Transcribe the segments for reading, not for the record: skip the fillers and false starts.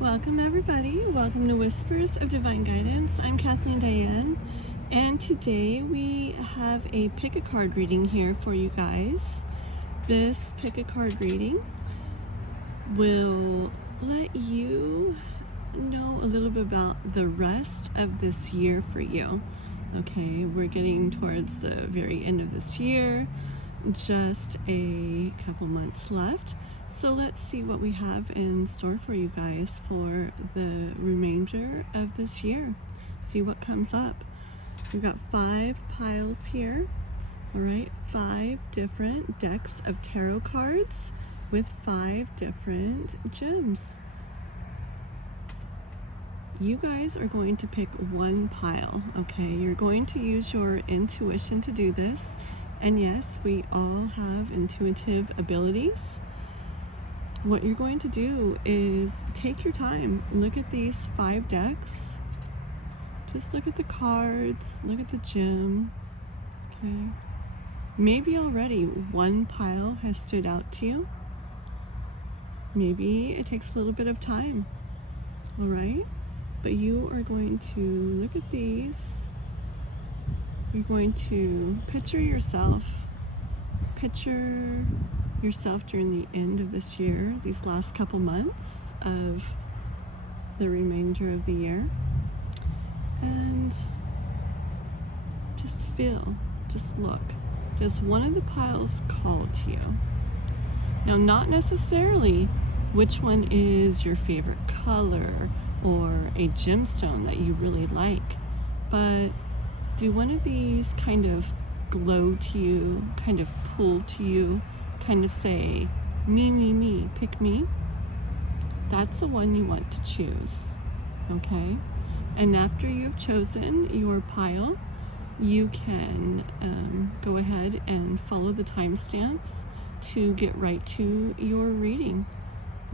Welcome everybody, welcome to Whispers of Divine Guidance. I'm Kathleen Diane, and today we have a pick-a-card reading here for you guys. This pick-a-card reading will let you know a little bit about the rest of this year for you. Okay, we're getting towards the very end of this year, just a couple months left. So let's see what we have in store for you guys for the remainder of this year. See what comes up. We've got 5 piles here. All right, 5 different decks of tarot cards with 5 different gems. You guys are going to pick one pile, okay? You're going to use your intuition to do this. And yes, we all have intuitive abilities. What you're going to do is take your time, look at these 5 decks, just look at the cards, look at the gem, okay? Maybe already one pile has stood out to you. Maybe it takes a little bit of time, all right? But you are going to look at these. You're going to picture yourself during the end of this year, these last couple months of the remainder of the year, and just feel, just look. Does one of the piles call to you? Now, not necessarily which one is your favorite color or a gemstone that you really like, but do one of these kind of glow to you, kind of pull to you, kind of say, me, pick me? That's the one you want to choose, okay? And after you've chosen your pile, you can go ahead and follow the timestamps to get right to your reading,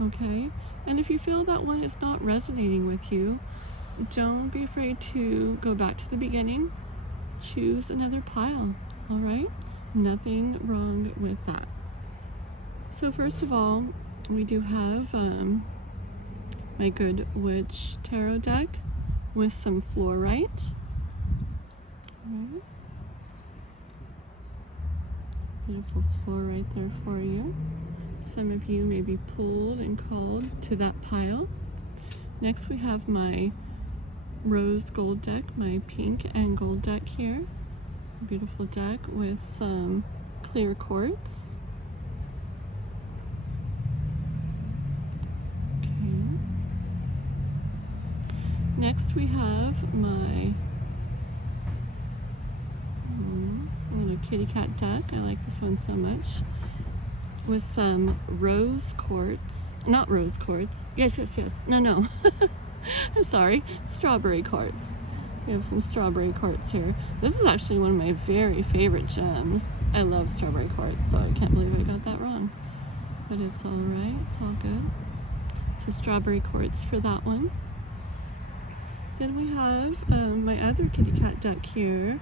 okay? And if you feel that one is not resonating with you, don't be afraid to go back to the beginning, choose another pile, all right? Nothing wrong with that. So first of all, we do have my Good Witch Tarot deck with some flourite. Right. Beautiful flourite there for you. Some of you may be pulled and called to that pile. Next we have my rose gold deck, my pink and gold deck here. A beautiful deck with some clear quartz. Next we have my little kitty cat deck. I like this one so much. With some rose quartz. Not rose quartz. Yes. No. I'm sorry. Strawberry quartz. We have some strawberry quartz here. This is actually one of my very favorite gems. I love strawberry quartz, so I can't believe I got that wrong. But it's all right. It's all good. So strawberry quartz for that one. Then we have my other kitty cat deck here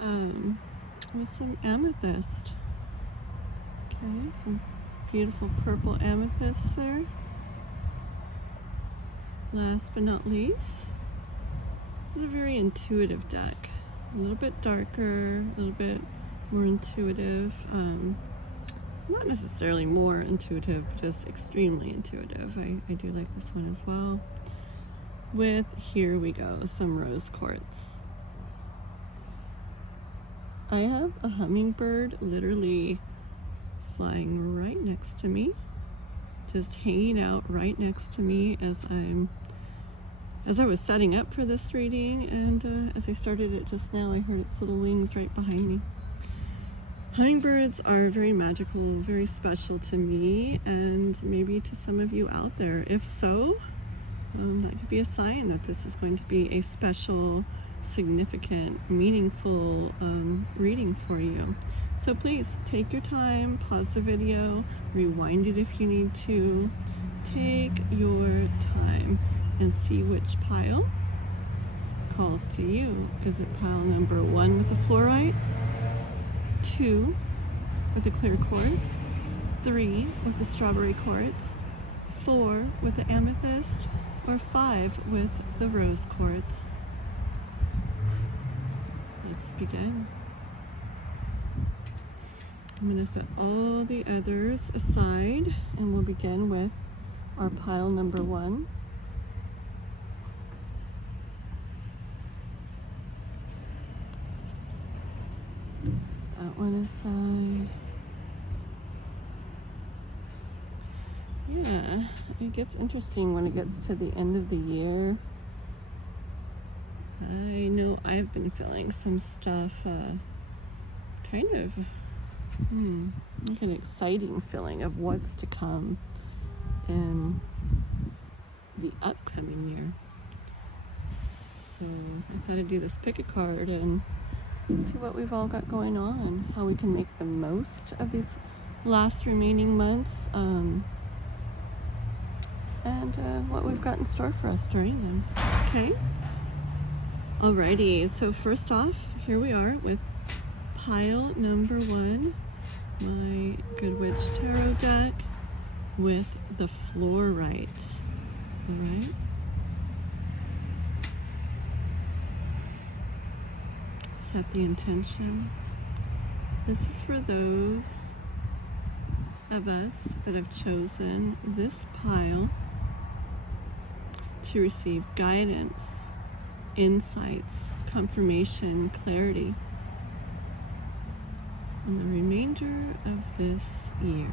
with some amethyst. Okay, some beautiful purple amethyst there. Last but not least, this is a very intuitive deck. A little bit darker, a little bit more intuitive. Not necessarily more intuitive, just extremely intuitive. I do like this one as well. With, here we go, some rose quartz. I have a hummingbird literally flying right next to me, just hanging out right next to me as I was setting up for this reading, and as I started it just now, I heard its little wings right behind me. Hummingbirds are very magical, very special to me, and maybe to some of you out there. If so, that could be a sign that this is going to be a special, significant, meaningful reading for you. So please take your time, pause the video, rewind it if you need to. Take your time and see which pile calls to you. Is it pile number 1 with the flourite, 2 with the clear quartz, 3 with the strawberry quartz, 4 with the amethyst, or 5 with the rose quartz. Let's begin. I'm going to set all the others aside, and we'll begin with our pile number 1. That one aside. Yeah, it gets interesting when it gets to the end of the year. I know I've been feeling some stuff, kind of, like an exciting feeling of what's to come in the upcoming year. So I thought I'd do this pickacard and see what we've all got going on, how we can make the most of these last remaining months, and what we've got in store for us during them. Okay? Alrighty, so first off, here we are with pile number 1, my Good Witch Tarot deck with the flourite. Alright? Set the intention. This is for those of us that have chosen this pile to receive guidance, insights, confirmation, clarity on the remainder of this year.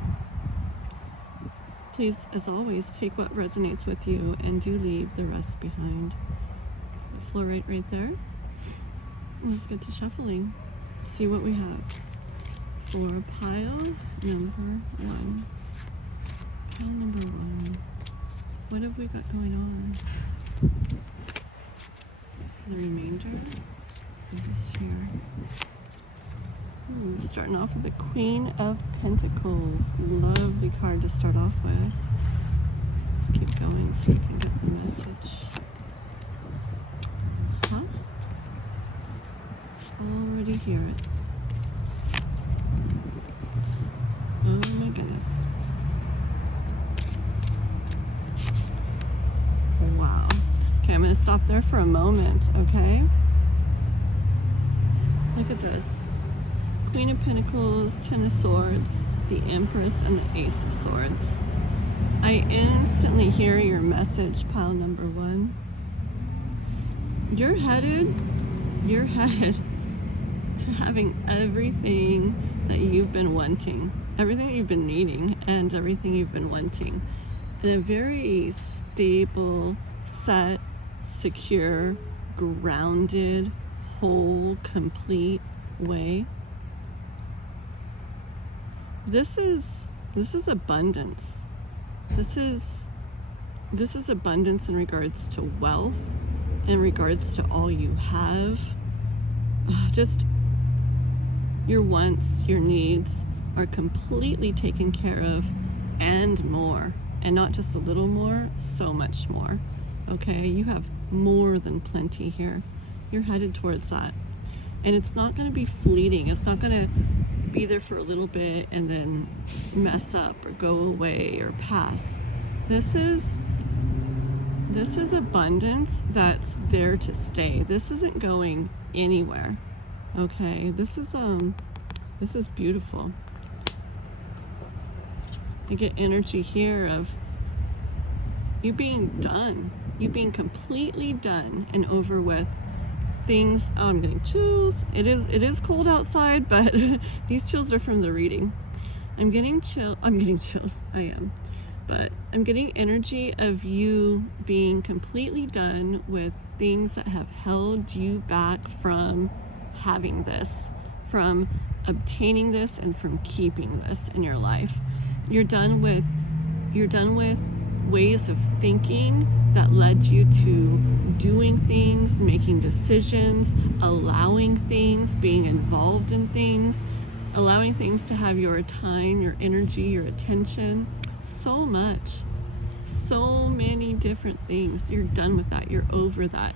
Please, as always, take what resonates with you and do leave the rest behind. The flourite right there. Let's get to shuffling. See what we have for pile number 1. Pile number 1. What have we got going on? The remainder of this year. Ooh, starting off with the Queen of Pentacles. Lovely card to start off with. Let's keep going so we can get the message. Already hear it. Oh my goodness. Wow. Okay, I'm going to stop there for a moment, okay? Look at this. Queen of Pentacles, 10 of Swords, the Empress, and the Ace of Swords. I instantly hear your message, pile number 1. You're headed to having everything that you've been wanting, everything that you've been needing, and everything you've been wanting in a very stable, set, secure, grounded, whole, complete way. This is abundance. This is abundance in regards to wealth, in regards to all you have. Just your wants, your needs are completely taken care of, and more. And not just a little more, so much more. Okay, you have more than plenty here. You're headed towards that. And it's not going to be fleeting. It's not going to be there for a little bit and then mess up or go away or pass. This is abundance that's there to stay. This isn't going anywhere. Okay, this is beautiful. You get energy here of you being done, you being completely done and over with things. Oh, I'm getting chills. It is cold outside, but these chills are from the reading. I'm getting chills. I am. But I'm getting energy of you being completely done with things that have held you back from having this, from obtaining this, and from keeping this in your life. You're done with ways of thinking that led you to doing things, making decisions, allowing things, being involved in things, allowing things to have your time, your energy, your attention. So much, so many different things. You're done with that. You're over that.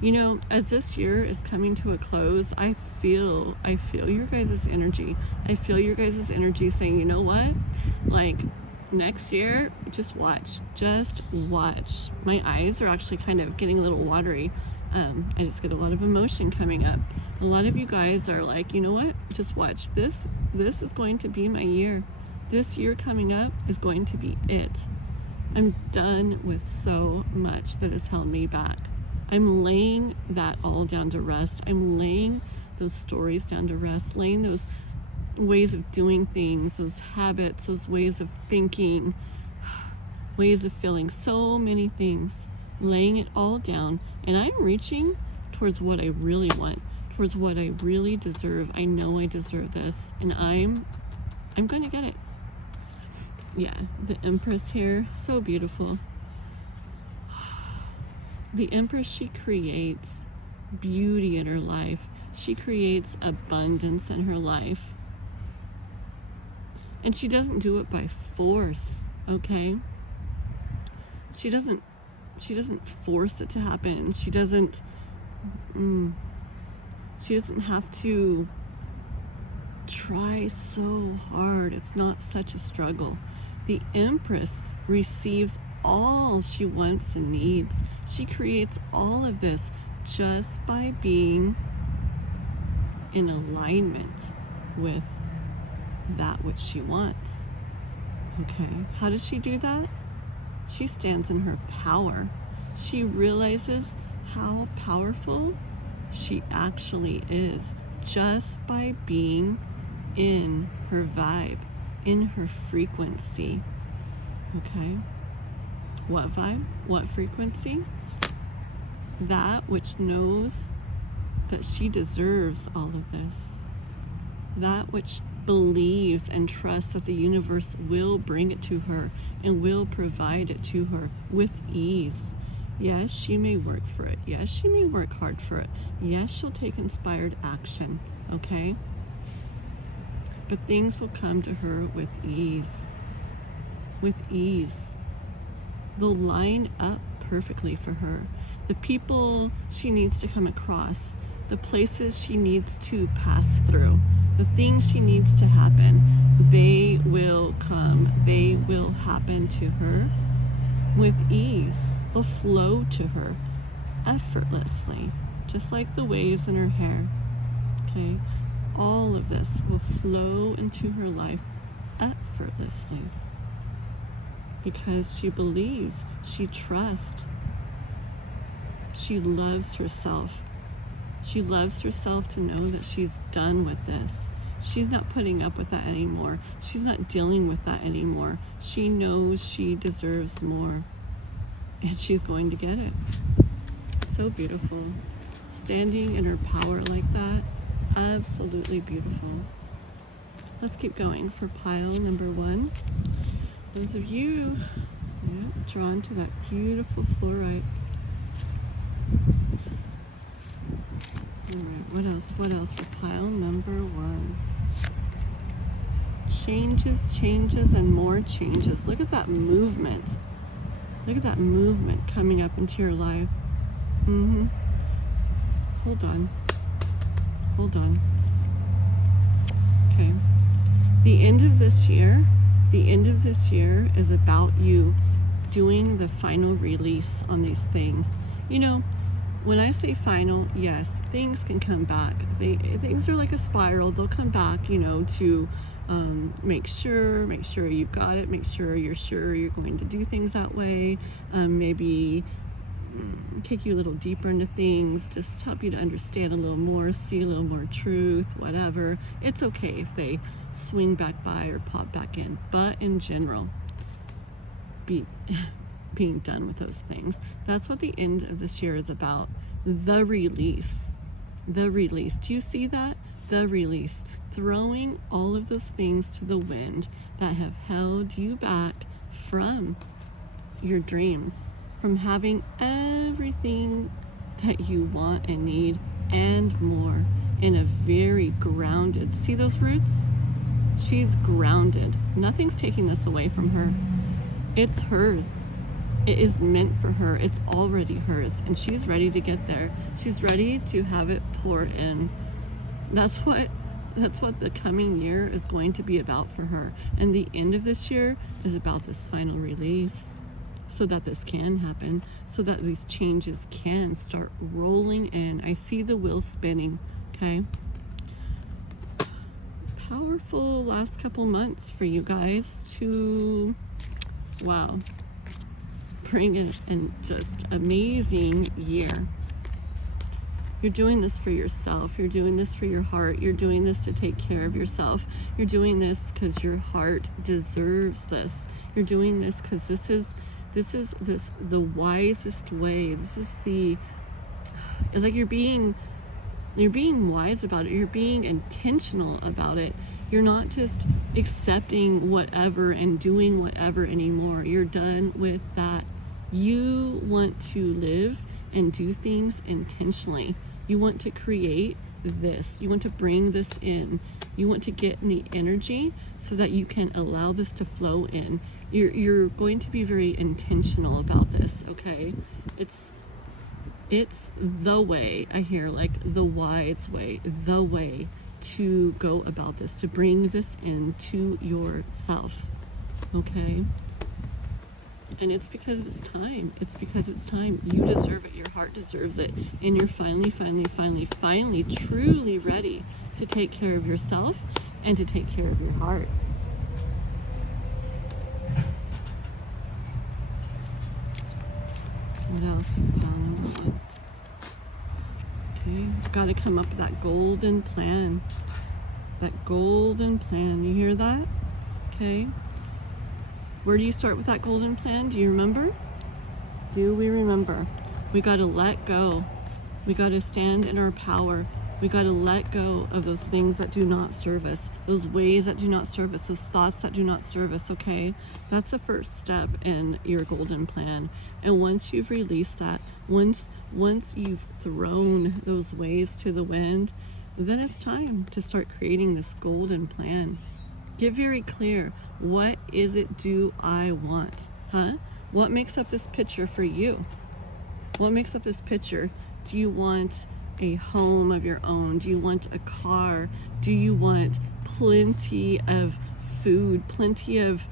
You know, as this year is coming to a close, I feel your guys' energy. I feel your guys' energy saying, you know what? Like, next year, just watch. Just watch. My eyes are actually kind of getting a little watery. I just get a lot of emotion coming up. A lot of you guys are like, you know what? Just watch. This is going to be my year. This year coming up is going to be it. I'm done with so much that has held me back. I'm laying that all down to rest. I'm laying those stories down to rest, laying those ways of doing things, those habits, those ways of thinking, ways of feeling, so many things, laying it all down. And I'm reaching towards what I really want, towards what I really deserve. I know I deserve this, and I'm going to get it. Yeah, the Empress here, so beautiful. The Empress, she creates beauty in her life. She creates abundance in her life. And she doesn't do it by force, okay? She doesn't force it to happen. She doesn't have to try so hard. It's not such a struggle. The Empress receives all she wants and needs. She creates all of this just by being in alignment with that which she wants. Okay, how does she do that? She stands in her power. She realizes how powerful she actually is just by being in her vibe, in her frequency. Okay, what vibe? What frequency? That which knows that she deserves all of this. That which believes and trusts that the universe will bring it to her and will provide it to her with ease. Yes, she may work for it. Yes, she may work hard for it. Yes, she'll take inspired action, okay? But things will come to her with ease. With ease. They'll line up perfectly for her. The people she needs to come across, the places she needs to pass through, the things she needs to happen, they will come, they will happen to her with ease. They'll flow to her effortlessly, just like the waves in her hair. Okay, all of this will flow into her life effortlessly because she believes, she trusts, she loves herself. She loves herself to know that she's done with this. She's not putting up with that anymore. She's not dealing with that anymore. She knows she deserves more, and she's going to get it. So beautiful. Standing in her power like that, absolutely beautiful. Let's keep going for pile number 1. Those of you drawn to that beautiful flourite. All right, what else for pile number 1? Changes, and more changes. Look at that movement. Look at that movement coming up into your life. Hold on. Okay. The end of this year is about you doing the final release on these things. You know, when I say final, yes, things can come back. Things are like a spiral. They'll come back, to make sure you've got it, make sure you're going to do things that way. Maybe take you a little deeper into things, just help you to understand a little more, see a little more truth, whatever. It's okay if they swing back by or pop back in. But in general, being done with those things. That's what the end of this year is about. The release. Do you see that? The release. Throwing all of those things to the wind that have held you back from your dreams, from having everything that you want and need and more in a very grounded. See those roots? She's grounded. Nothing's taking this away from her. It's hers. It is meant for her. It's already hers, and she's ready to get there. She's ready to have it pour in. That's what That's what the coming year is going to be about for her. And the end of this year is about this final release, so that this can happen, so that these changes can start rolling in. I see the wheel spinning, okay? Powerful last couple months for you guys to, wow, bring in just amazing year. You're doing this for yourself. You're doing this for your heart. You're doing this to take care of yourself. You're doing this because your heart deserves this. You're doing this because this is the wisest way. This is it's like you're being wise about it. You're being intentional about it. You're not just accepting whatever and doing whatever anymore. You're done with that. You want to live and do things intentionally. You want to create this. You want to bring this in. You want to get in the energy so that you can allow this to flow in. You're going to be very intentional about this, okay? It's the way, I hear, like the wise way, the way to go about this, to bring this into yourself, okay? And it's because it's time. It's because it's time. You deserve it. Your heart deserves it. And you're finally, truly ready to take care of yourself and to take care of your heart. What else? Okay, got to come up with that golden plan. That golden plan. You hear that? Okay. Where do you start with that golden plan? Do you remember? Do we remember? We got to let go. We got to stand in our power. We got to let go of those things that do not serve us, those ways that do not serve us, those thoughts that do not serve us, okay? That's the first step in your golden plan. And once you've released that, once you've thrown those ways to the wind, then it's time to start creating this golden plan. Get very clear. What is it do I want? Huh? What makes up this picture for you? What makes up this picture? Do you want a home of your own? Do you want a car? Do you want plenty of food, plenty of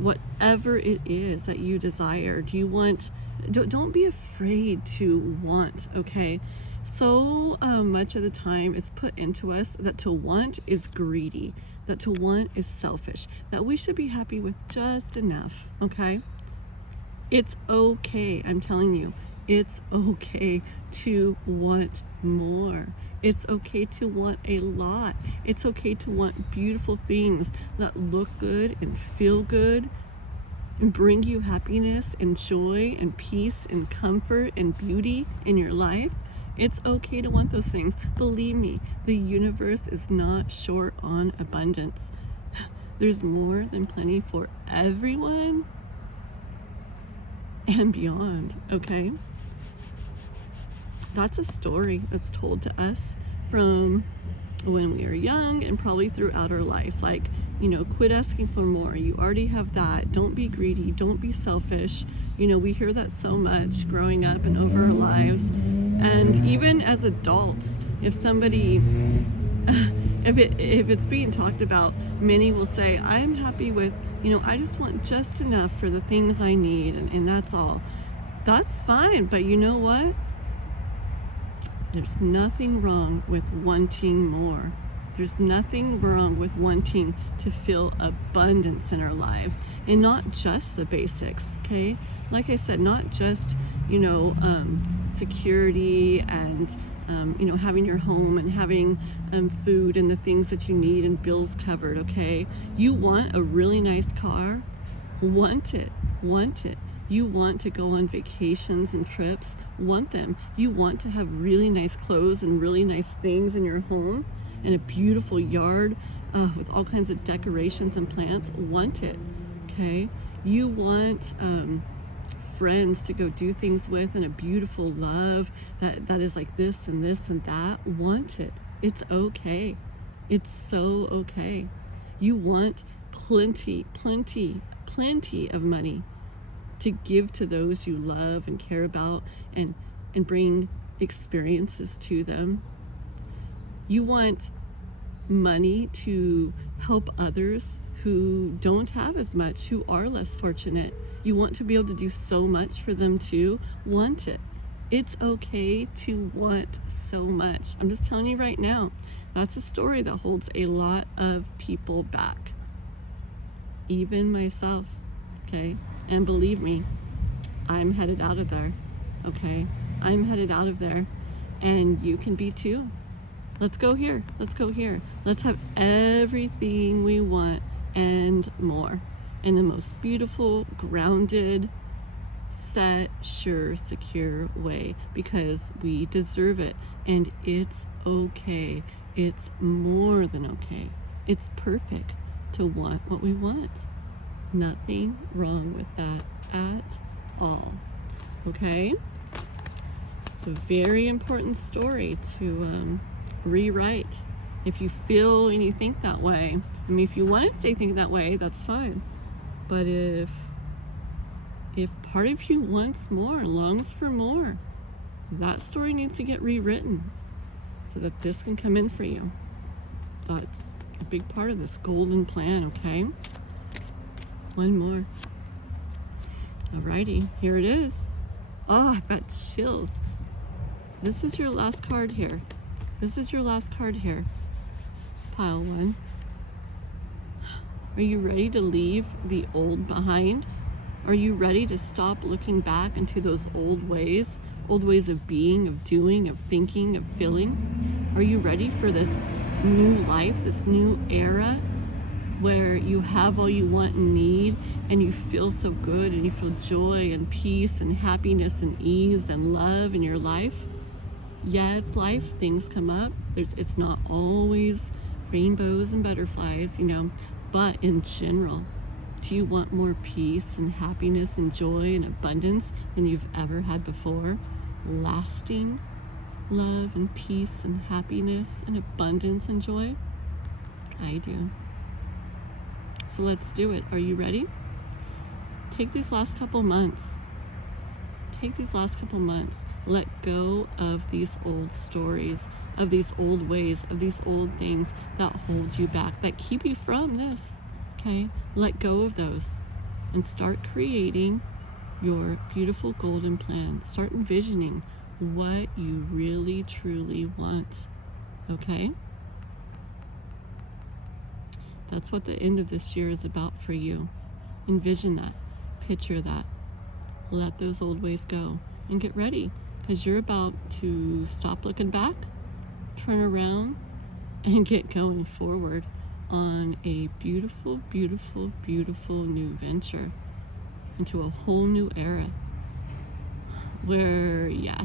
whatever it is that you desire? Do you want, don't be afraid to want, okay? So much of the time it's put into us that to want is greedy, that to want is selfish, that we should be happy with just enough, okay? It's okay, I'm telling you, it's okay to want more. It's okay to want a lot. It's okay to want beautiful things that look good and feel good and bring you happiness and joy and peace and comfort and beauty in your life. It's okay to want those things. Believe me, the universe is not short on abundance. There's more than plenty for everyone and beyond, okay? That's a story that's told to us from when we are young and probably throughout our life. Like, you know, quit asking for more. You already have that. Don't be greedy. Don't be selfish. You know, we hear that so much growing up and over our lives. And even as adults, if somebody, if it's being talked about, many will say, I'm happy with, you know, I just want just enough for the things I need, and that's all. That's fine, but you know what? There's nothing wrong with wanting more. There's nothing wrong with wanting to feel abundance in our lives, and not just the basics, okay? Like I said, not just, you know, security and, you know, having your home and having food and the things that you need and bills covered, okay? You want a really nice car? Want it. You want to go on vacations and trips? Want them. You want to have really nice clothes and really nice things in your home and a beautiful yard with all kinds of decorations and plants? Want it, okay? You want friends to go do things with and a beautiful love that is like this and this and that? Want it. It's okay. It's so okay. You want plenty of money to give to those you love and care about and bring experiences to them. You want money to help others who don't have as much, who are less fortunate. You want to be able to do so much for them too. Want it. It's okay to want so much. I'm just telling you right now, that's a story that holds a lot of people back. Even myself, okay? And believe me, I'm headed out of there, okay? I'm headed out of there, and you can be too. Let's go here. Let's go here. Let's have everything we want and more in the most beautiful, grounded, set, sure, secure way, because we deserve it, and it's okay. It's more than okay. It's perfect to want what we want. Nothing wrong with that at all. Okay? It's a very important story to rewrite. If you feel and you think that way, I mean, if you want to stay thinking that way, that's fine. But if part of you wants more, longs for more, that story needs to get rewritten so that this can come in for you. That's a big part of this golden plan, okay? One more. Alrighty, here it is. Oh, I've got chills. This is your last card here. This is your last card here. Pile one. Are you ready to leave the old behind? Are you ready to stop looking back into those old ways of being, of doing, of thinking, of feeling? Are you ready for this new life, this new era where you have all you want and need, and you feel so good, and you feel joy and peace and happiness and ease and love in your life? Yeah, it's life. Things come up. It's not always rainbows and butterflies, you know, but in general, do you want more peace and happiness and joy and abundance than you've ever had before? Lasting love and peace and happiness and abundance and joy? I do. So let's do it. Are you ready? Take these last couple months. Let go of these old stories, of these old ways, of these old things that hold you back, that keep you from this, okay? Let go of those and start creating your beautiful golden plan. Start envisioning what you really, truly want, okay? That's what the end of this year is about for you. Envision that. Picture that. Let those old ways go and get ready, because you're about to stop looking back, turn around, and get going forward on a beautiful, beautiful, beautiful new venture into a whole new era where, yeah,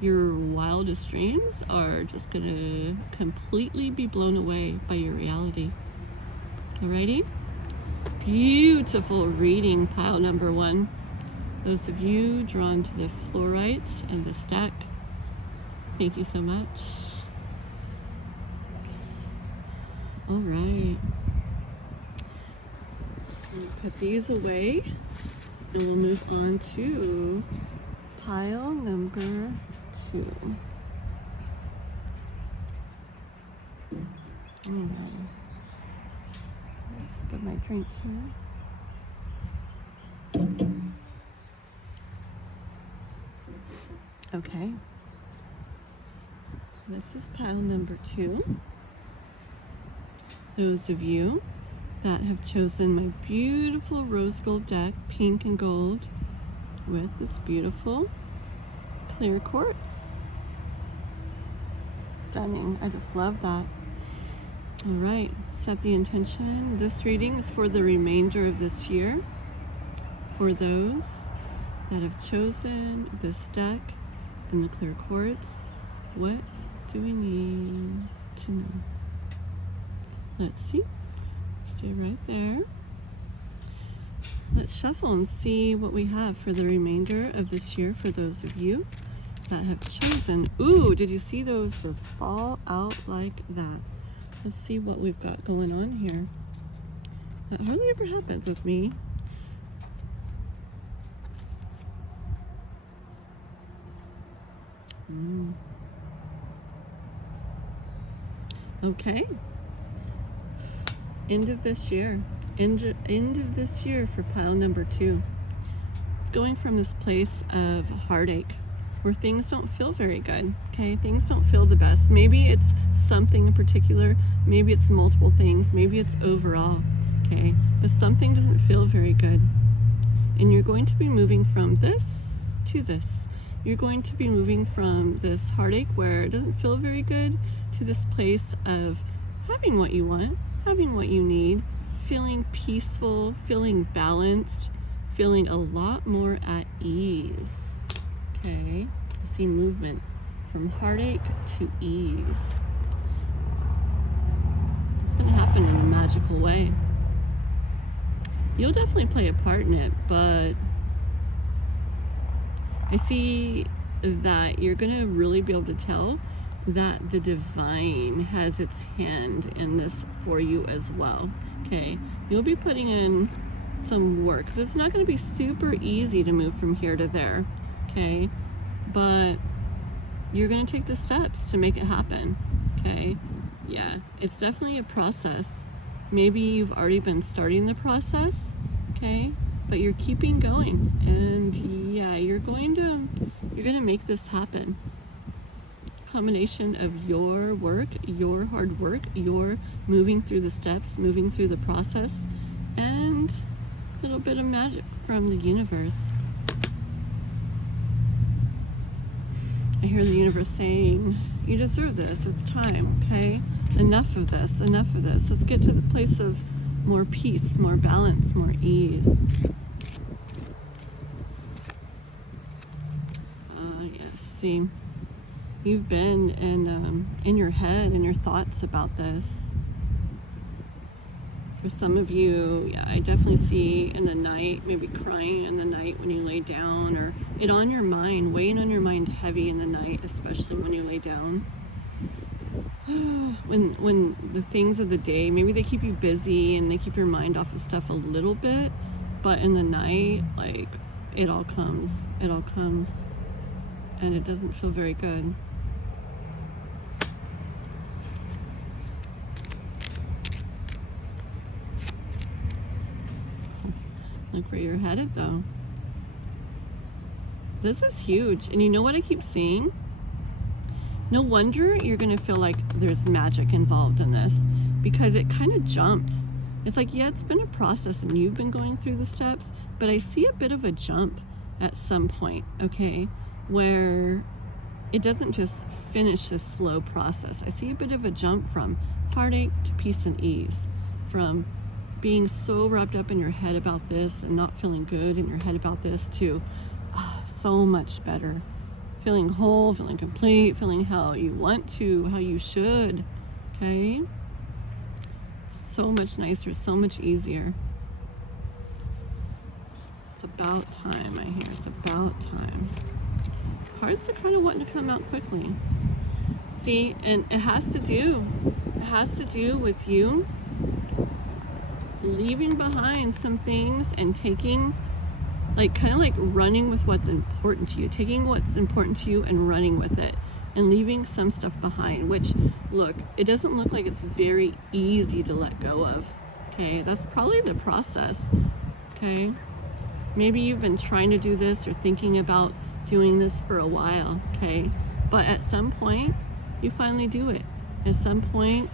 your wildest dreams are just gonna completely be blown away by your reality. Alrighty? Beautiful reading, pile number one. Those of you drawn to the flourite and the stack, thank you so much. All right. We'll put these away and we'll move on to pile number two. All right. Let's get my drink here. Okay, this is pile number two. Those of you that have chosen my beautiful rose gold deck, pink and gold, with this beautiful clear quartz. Stunning, I just love that. All right, set the intention. This reading is for the remainder of this year. For those that have chosen this deck and the clear quartz, what do we need to know? Let's see. Stay right there. Let's shuffle and see what we have for the remainder of this year for those of you that have chosen. Ooh, did you see those just fall out like that? Let's see what we've got going on here. That hardly ever happens with me. Okay, End of this year. End of this year for pile number 2. It's going from this place of heartache where things don't feel very good, okay? Things don't feel the best. Maybe it's something in particular, maybe it's multiple things, maybe it's overall, okay? But something doesn't feel very good. And you're going to be moving from this to this. You're going to be moving from this heartache where it doesn't feel very good to this place of having what you want, having what you need, feeling peaceful, feeling balanced, feeling a lot more at ease. Okay, I see movement from heartache to ease. It's going to happen in a magical way. You'll definitely play a part in it, but I see that you're going to really be able to tell that the divine has its hand in this for you as well. Okay, you'll be putting in some work. This is not going to be super easy to move from here to there, okay, but you're going to take the steps to make it happen. Okay, yeah, it's definitely a process. Maybe you've already been starting the process, okay, but you're keeping going, and yeah, you're going to make this happen. Combination of your work, your hard work, your moving through the steps, moving through the process, and a little bit of magic from the universe. I hear the universe saying, you deserve this, it's time, okay? Enough of this, enough of this. Let's get to the place of more peace, more balance, more ease. Yes, see, you've been in your head and your thoughts about this. For some of you, yeah, I definitely see in the night, maybe crying in the night when you lay down, or it on your mind, weighing on your mind heavy in the night, especially when you lay down. When the things of the day, maybe they keep you busy and they keep your mind off of stuff a little bit, but in the night, like, it all comes, and it doesn't feel very good. Look where you're headed, though. This is huge. And you know what I keep seeing? No wonder you're going to feel like there's magic involved in this, because it kind of jumps. It's like, yeah, it's been a process and you've been going through the steps, but I see a bit of a jump at some point, okay, where it doesn't just finish this slow process. I see a bit of a jump from heartache to peace and ease, from being so wrapped up in your head about this and not feeling good in your head about this to so much better, feeling whole, feeling complete, feeling how you want to, how you should, okay? So much nicer, so much easier. It's about time, I hear. It's about time. Cards are kind of wanting to come out quickly. See, and it has to do with you leaving behind some things and taking, like, kind of like running with what's important to you, taking what's important to you and running with it, and leaving some stuff behind, which, look, it doesn't look like it's very easy to let go of, okay? That's probably the process, okay? Maybe you've been trying to do this or thinking about doing this for a while, okay? But at some point, you finally do it. At some point,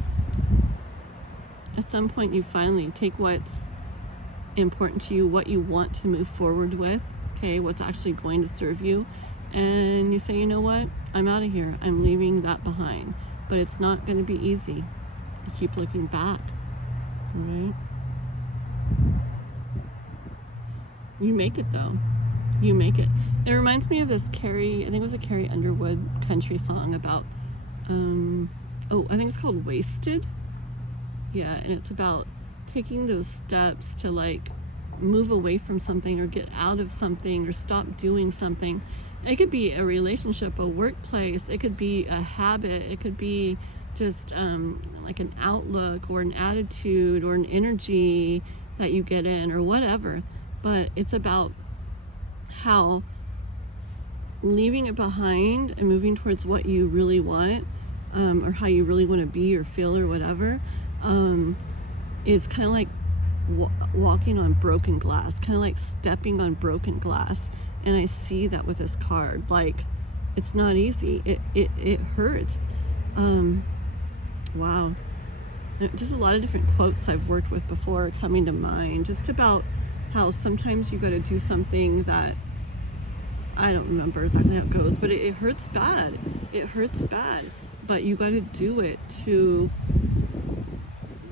you finally take what's important to you, what you want to move forward with, okay, what's actually going to serve you, and you say, you know what, I'm out of here, I'm leaving that behind. But it's not going to be easy. You keep looking back, right? You make it, though. You make it. It reminds me of this Carrie, I think it was a Carrie Underwood country song about, I think it's called Wasted. Yeah, and it's about taking those steps to, like, move away from something or get out of something or stop doing something. It could be a relationship, a workplace, it could be a habit, it could be just like an outlook or an attitude or an energy that you get in or whatever. But it's about how leaving it behind and moving towards what you really want, or how you really want to be or feel or whatever, is kind of like walking on broken glass, kind of like stepping on broken glass. And I see that with this card. Like, it's not easy. It hurts. Wow. Just a lot of different quotes I've worked with before coming to mind, just about how sometimes you got to do something that I don't remember exactly how it goes, but it hurts bad. It hurts bad, but you got to do it to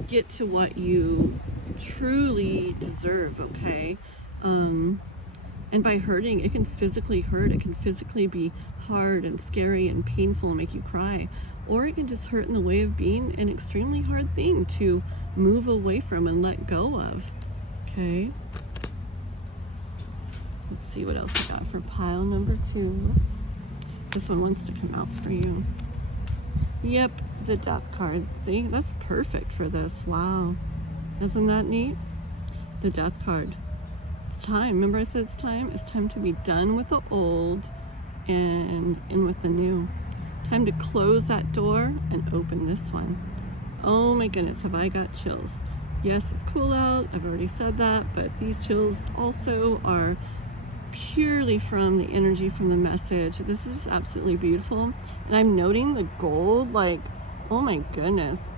get to what you truly deserve, okay? And by hurting, it can physically hurt. It can physically be hard and scary and painful and make you cry. Or it can just hurt in the way of being an extremely hard thing to move away from and let go of, okay? Let's see what else I got for pile number 2. This one wants to come out for you. Yep, the death card. See, that's perfect for this. Wow. Isn't that neat? The death card. It's time. Remember I said it's time? It's time to be done with the old and in with the new. Time to close that door and open this one. Oh my goodness, have I got chills. Yes, it's cool out. I've already said that, but these chills also are purely from the energy from the message. This is absolutely beautiful. And I'm noting the gold, like, oh my goodness.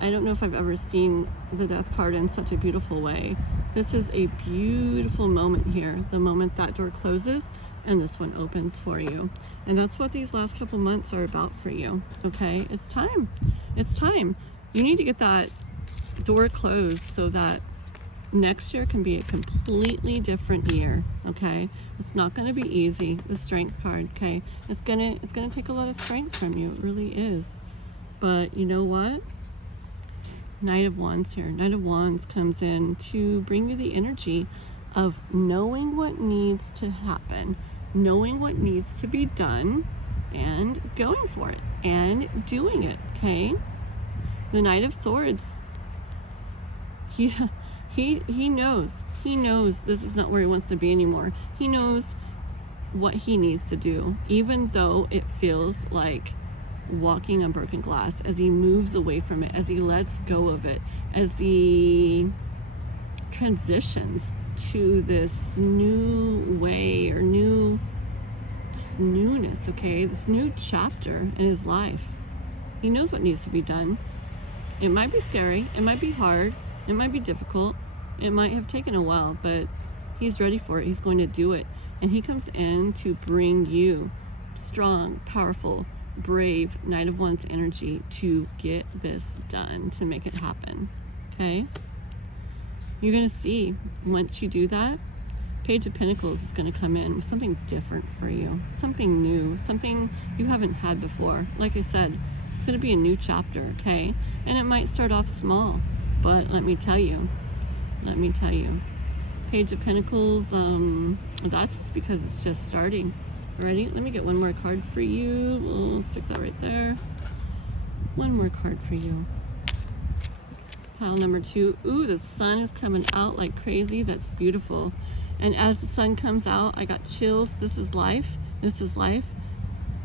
I don't know if I've ever seen the death card in such a beautiful way. This is a beautiful moment here. The moment that door closes and this one opens for you. And that's what these last couple months are about for you, okay? It's time. It's time. You need to get that door closed so that next year can be a completely different year, okay? It's not going to be easy. The strength card, okay? It's gonna take a lot of strength from you. It really is. But you know what? Knight of Wands here. Knight of Wands comes in to bring you the energy of knowing what needs to happen, knowing what needs to be done, and going for it and doing it, okay? The Knight of Swords. He knows. He knows this is not where he wants to be anymore. He knows what he needs to do, even though it feels like walking on broken glass, as he moves away from it, as he lets go of it, as he transitions to this new way or just newness, okay? This new chapter in his life. He knows what needs to be done. It might be scary. It might be hard. It might be difficult. It might have taken a while, but he's ready for it. He's going to do it. And he comes in to bring you strong, powerful, brave Knight of Wands energy to get this done, to make it happen, okay? You're going to see, once you do that, Page of Pentacles is going to come in with something different for you, something new, something you haven't had before. Like I said, it's going to be a new chapter, okay? And it might start off small, but let me tell you, Page of Pentacles, that's just because it's just starting. Ready? Let me get one more card for you. We'll stick that right there. One more card for you. Pile number 2. Ooh, the sun is coming out like crazy. That's beautiful. And as the sun comes out, I got chills. This is life. This is life.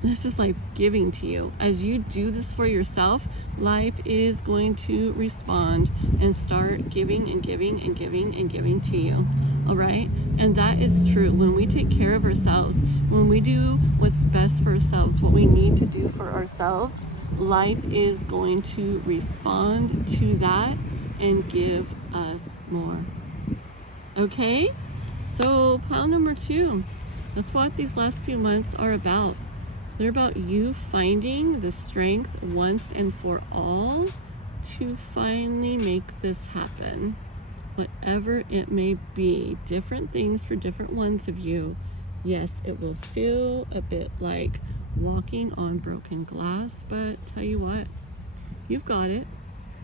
This is life giving to you. As you do this for yourself, life is going to respond and start giving and giving and giving and giving to you. All right? And that is true. When we take care of ourselves, when we do what's best for ourselves, what we need to do for ourselves, life is going to respond to that and give us more. Okay? So pile number 2, that's what these last few months are about. They're about you finding the strength once and for all to finally make this happen. Whatever it may be, different things for different ones of you. Yes, it will feel a bit like walking on broken glass, but tell you what, you've got it.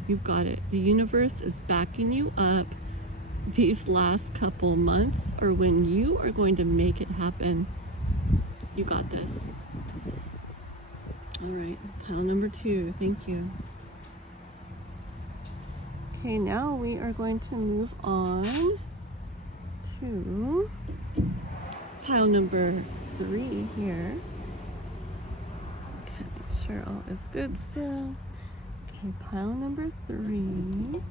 You've got it. The universe is backing you up. These last couple months are when you are going to make it happen. You got this. All right, pile number 2. Thank you. Okay, now we are going to move on to pile number 3 here. Okay, make sure all is good still. Okay, pile number 3.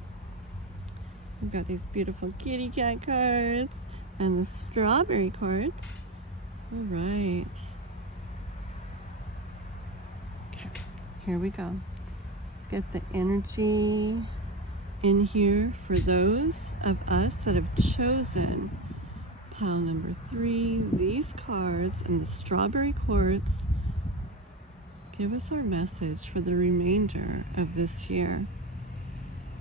We've got these beautiful kitty cat cards and the strawberry cards. All right. Okay, here we go. Let's get the energy in here for those of us that have chosen pile number 3, these cards and the strawberry quartz. Give us our message for the remainder of this year.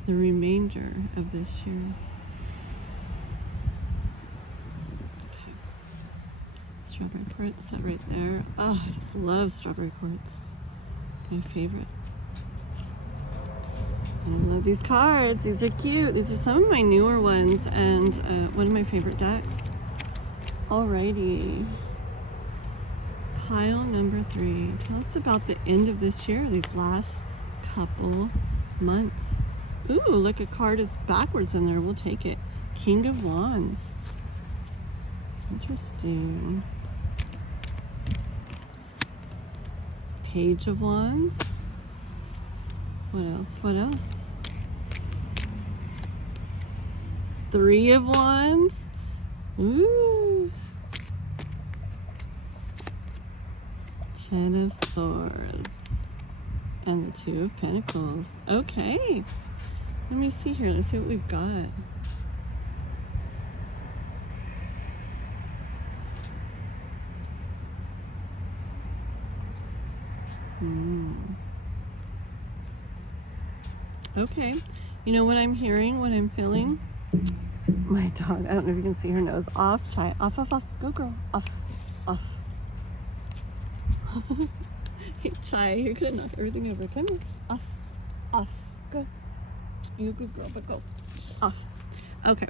The remainder of this year. Okay. Strawberry quartz, that right there. Oh, I just love strawberry quartz. My favorite. And I love these cards. These are cute. These are some of my newer ones and one of my favorite decks. Alrighty. Pile number 3. Tell us about the end of this year, these last couple months. Ooh, look, a card is backwards in there. We'll take it. King of Wands. Interesting. Page of Wands. What else? What else? 3 of Wands. Ooh. 10 of Swords. And the 2 of Pentacles. Okay. Let me see here. Let's see what we've got. Okay. You know what I'm hearing, what I'm feeling? My dog, I don't know if you can see her nose. Off, Chai. Off, off, off. Go, girl. Off, off. Hey, Chai, you're gonna knock everything over. Come here. Off, off. Go. You're a good girl, but go. Off. Okay.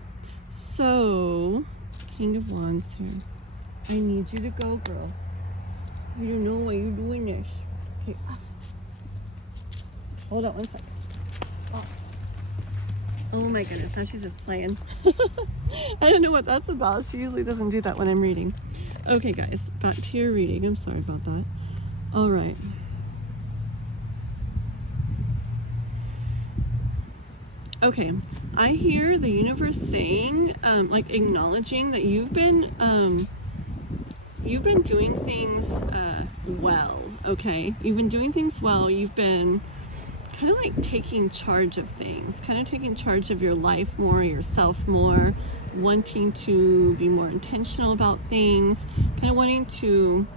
So, King of Wands here. I need you to go, girl. You don't know why you're doing this. Okay, off. Hold on 1 second. Off. Oh my goodness, now she's just playing. I don't know what that's about. She usually doesn't do that when I'm reading. Okay, guys, back to your reading. I'm sorry about that. All right. Okay, I hear the universe saying, like acknowledging that you've been doing things well. Okay, you've been doing things well. You've been kind of like taking charge of things, kind of taking charge of your life more, yourself more, wanting to be more intentional about things, kind of wanting to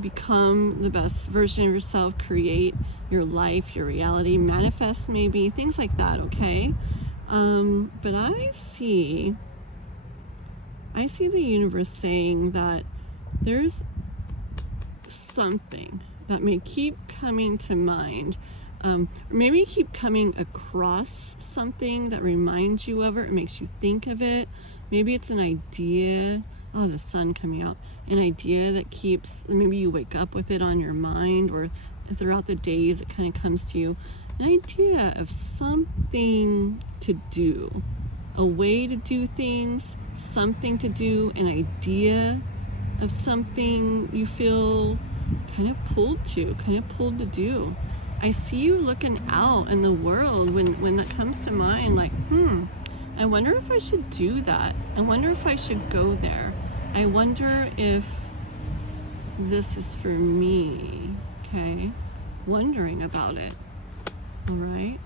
become the best version of yourself, create your life, your reality, manifest maybe, things like that, okay? But I see the universe saying that there's something that may keep coming to mind, or maybe keep coming across something that reminds you of it, or makes you think of it. Maybe it's an idea. Oh, the sun coming out. An idea that keeps, maybe you wake up with it on your mind, or throughout the days it kind of comes to you. An idea of something to do, a way to do things, something to do, an idea of something you feel kind of pulled to do. I see you looking out in the world when that comes to mind, like, I wonder if I should do that. I wonder if I should go there. I wonder if this is for me, okay? Wondering about it, all right?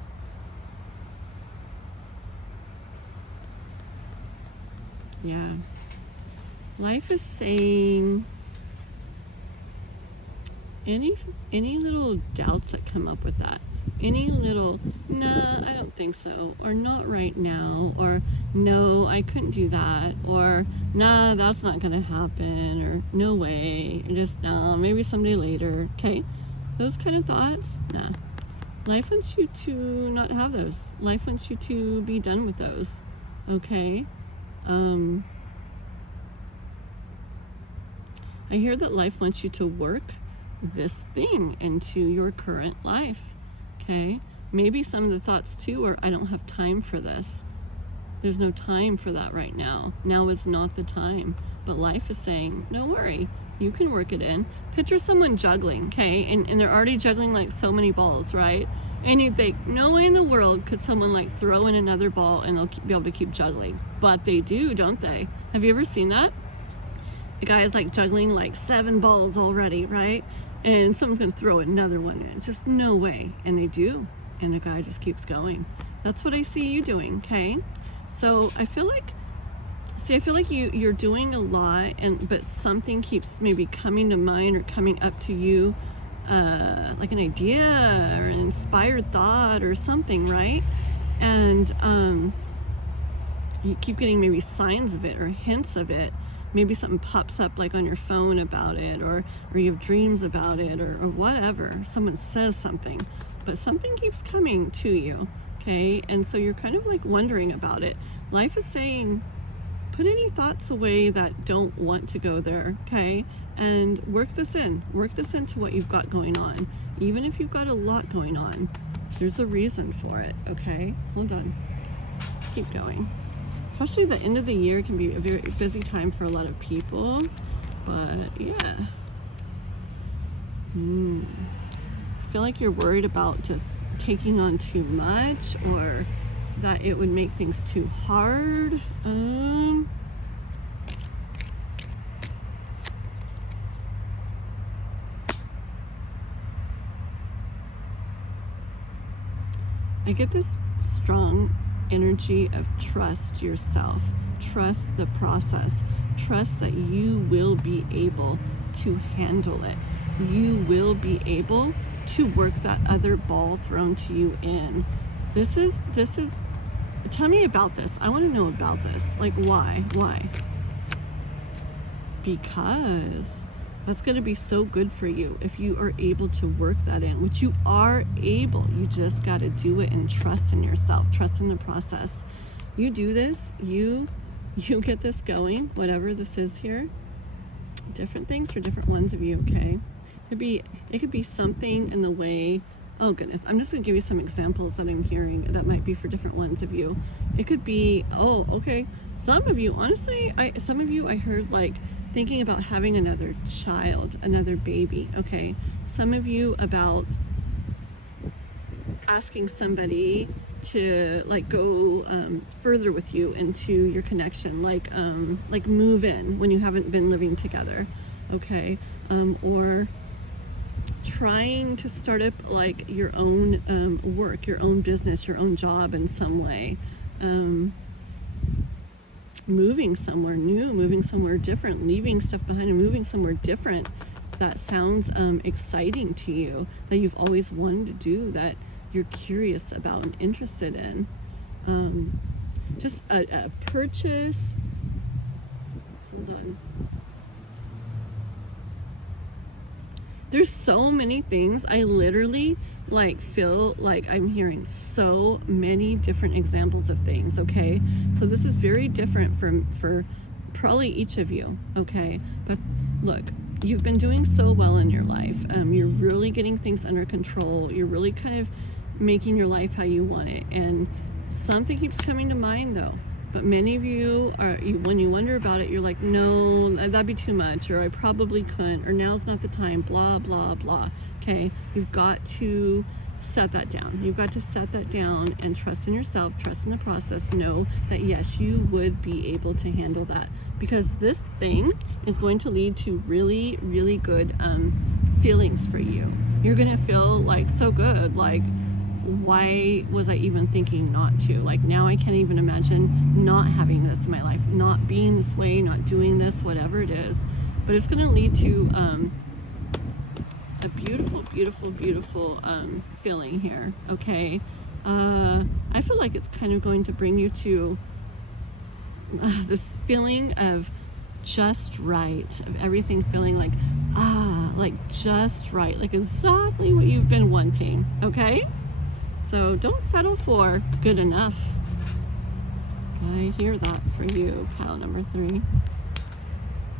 Yeah. Life is saying any little doubts that come up with that, any little, nah, I don't think so, or not right now, or no, I couldn't do that, or nah, that's not gonna happen, or no way, or just nah, maybe someday later, okay? Those kind of thoughts, nah. Life wants you to not have those. Life wants you to be done with those, okay? I hear that life wants you to work this thing into your current life, okay? Maybe some of the thoughts too are, I don't have time for this. There's no time for that right now. Now is not the time. But life is saying, no worry, you can work it in. Picture someone juggling, okay? And they're already juggling like so many balls, right? And you think, no way in the world could someone like throw in another ball and they'll be able to keep juggling. But they do, don't they? Have you ever seen that? The guy is like juggling like 7 balls already, right? And someone's gonna throw another one in. It's just no way. And they do. And the guy just keeps going. That's what I see you doing, okay? So I feel like, you're doing a lot, but something keeps maybe coming to mind or coming up to you, like an idea or an inspired thought or something, right? And you keep getting maybe signs of it or hints of it. Maybe something pops up like on your phone about it, or you have dreams about it, or whatever. Someone says something, but something keeps coming to you, okay? And so you're kind of like wondering about it. Life is saying, put any thoughts away that don't want to go there, okay? And work this into what you've got going on. Even if you've got a lot going on, there's a reason for it, okay? Hold on, let's keep going. Especially the end of the year can be a very busy time for a lot of people, but yeah. I feel like you're worried about just taking on too much, or that it would make things too hard. I get this strong energy of trust yourself, trust the process, trust that you will be able to handle it. You will be able to work that other ball thrown to you in. This is, tell me about this. I want to know about this. Like, why? Because that's going to be so good for you if you are able to work that in, which you are able. You just got to do it and trust in yourself, trust in the process. You do this, you get this going, whatever this is here. Different things for different ones of you, okay? It could be something in the way, oh goodness, I'm just going to give you some examples that I'm hearing that might be for different ones of you. It could be, oh, okay, some of you, honestly, I heard like thinking about having another child, another baby, okay? Some of you about asking somebody to like go further with you into your connection, like move in when you haven't been living together, okay? Or trying to start up like your own work, your own business, your own job in some way. Moving somewhere new, moving somewhere different, leaving stuff behind and moving somewhere different that sounds exciting to you, that you've always wanted to do, that you're curious about and interested in. Just a purchase. Hold on. There's so many things. I literally like feel like I'm hearing so many different examples of things, okay? So this is very different for probably each of you, okay? But look, you've been doing so well in your life. You're really getting things under control. You're really kind of making your life how you want it. And something keeps coming to mind though. But many of you are, when you wonder about it, you're like, no, that'd be too much, or I probably couldn't, or now's not the time, blah, blah, blah. Okay, you've got to set that down. You've got to set that down and trust in yourself, trust in the process. Know that yes, you would be able to handle that, because this thing is going to lead to really, really good feelings for you. You're gonna feel like so good, like, why was I even thinking not to? Like, now I can't even imagine not having this in my life, not being this way, not doing this, whatever it is. But it's going to lead to a beautiful, beautiful, beautiful feeling here, okay? I feel like it's kind of going to bring you to this feeling of just right, of everything feeling like, like just right, like exactly what you've been wanting, okay? So don't settle for good enough. I hear that for you, pile number 3.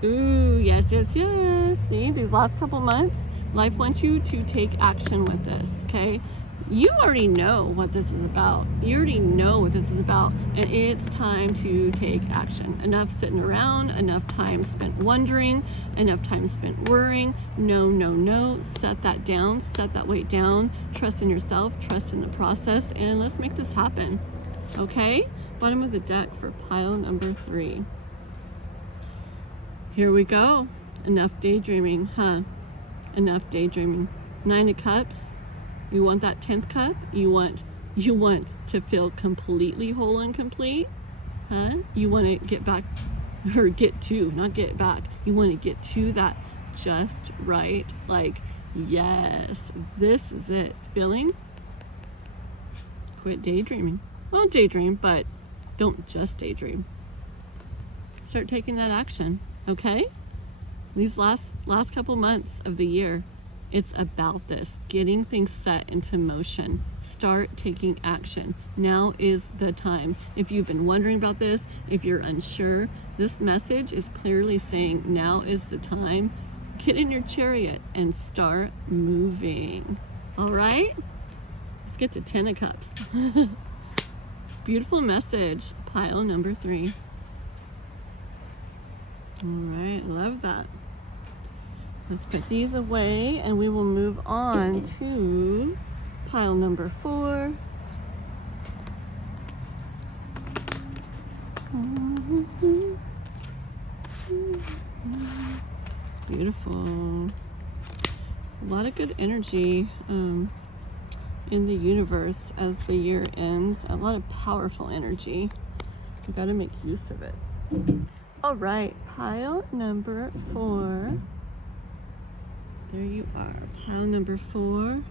Ooh, yes, yes, yes. See, these last couple months, life wants you to take action with this, okay? You already know what this is about. You already know what this is about, and it's time to take action. Enough sitting around, enough time spent wondering, enough time spent worrying. No, no, no. Set that down, set that weight down. Trust in yourself, trust in the process, and let's make this happen. Okay? Bottom of the deck for pile number 3. Here we go. Enough daydreaming, huh? Enough daydreaming. 9 of Cups. You want that 10th cup? You want to feel completely whole and complete? Huh? You want to get back, or get to, not get back. You want to get to that just right. Like, yes, this is it. Feeling? Quit daydreaming. Well, daydream, but don't just daydream. Start taking that action, okay? These last couple months of the year, it's about this, getting things set into motion. Start taking action. Now is the time. If you've been wondering about this, if you're unsure, this message is clearly saying now is the time. Get in your chariot and start moving. All right? Let's get to 10 of Cups. Beautiful message, pile number 3. All right, love that. Let's put these away and we will move on to pile number 4. It's beautiful. A lot of good energy in the universe as the year ends. A lot of powerful energy. We got to make use of it. All right, pile number 4. There you are, pile number 4,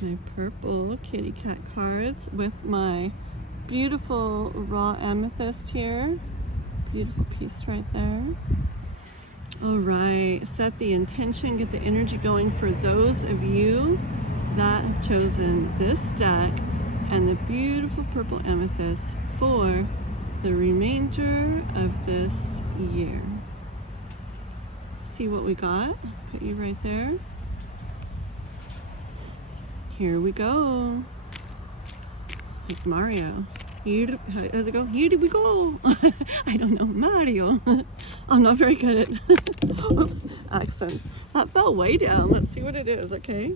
my purple kitty cat cards with my beautiful raw amethyst here. Beautiful piece right there. All right, set the intention, get the energy going for those of you that have chosen this deck and the beautiful purple amethyst for the remainder of this year. See what we got. Put you right there. Here we go. Like Mario. Here, how does it go? Here we go. I don't know, Mario. I'm not very good at oops, accents. That fell way down. Let's see what it is, okay?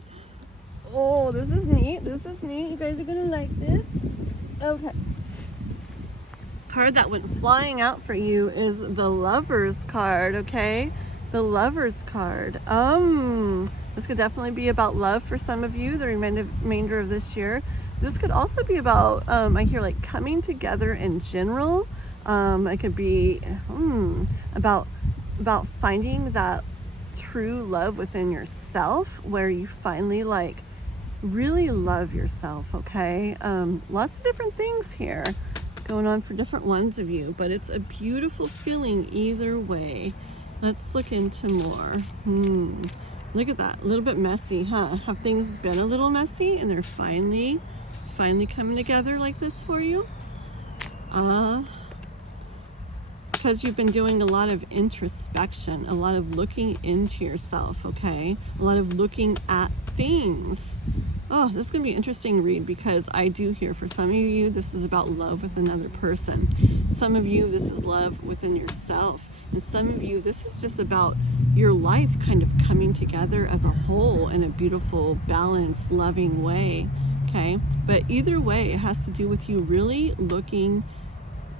Oh, this is neat. This is neat. You guys are gonna like this. Okay. Card that went flying out for you is the Lover's card, okay? The Lover's card. This could definitely be about love for some of you the remainder of this year. This could also be about, I hear like coming together in general. It could be about finding that true love within yourself where you finally like really love yourself, okay? Lots of different things here going on for different ones of you, but it's a beautiful feeling either way. Let's look into more. Look at that, a little bit messy, huh? Have things been a little messy and they're finally coming together like this for you? It's because you've been doing a lot of introspection, a lot of looking into yourself, okay? A lot of looking at things. Oh, this is going to be an interesting read because I do hear for some of you, this is about love with another person. Some of you, this is love within yourself. And some of you, this is just about your life kind of coming together as a whole in a beautiful, balanced, loving way, okay? But either way, it has to do with you really looking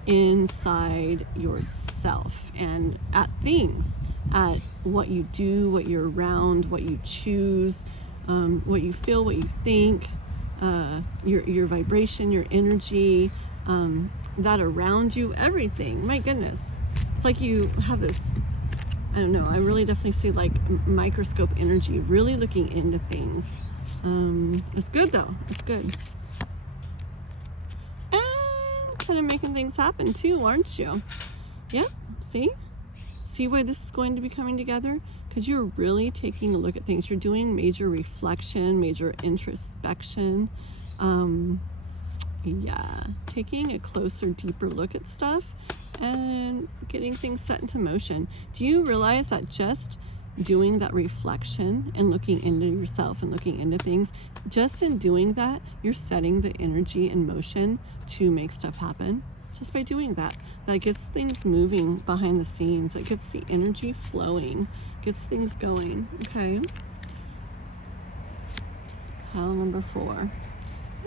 inside yourself and at things, at what you do, what you're around, what you choose, what you feel, what you think, your vibration, your energy, that around you, everything. My goodness. It's like you have this, I don't know, I really definitely see like microscope energy, really looking into things. It's good though, it's good. And kind of making things happen too, aren't you? Yep, see? See why this is going to be coming together? Because you're really taking a look at things. You're doing major reflection, major introspection. Yeah, taking a closer, deeper look at stuff and getting things set into motion. Do you realize that just doing that reflection and looking into yourself and looking into things, just in doing that, you're setting the energy in motion to make stuff happen. Just by doing that, that gets things moving behind the scenes. It gets the energy flowing, gets things going. Okay. Pile number 4.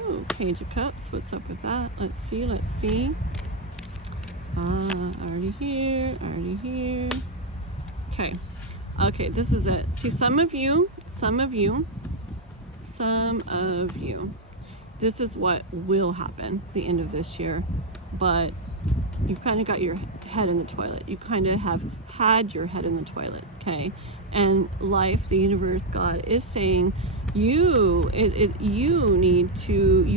Oh, Page of Cups. What's up with that? Let's see. Already here. Okay, this is it. See, some of you, this is what will happen the end of this year, but you've kind of got your head in the toilet. You kind of have had your head in the toilet, okay? And life, the universe, God is saying, you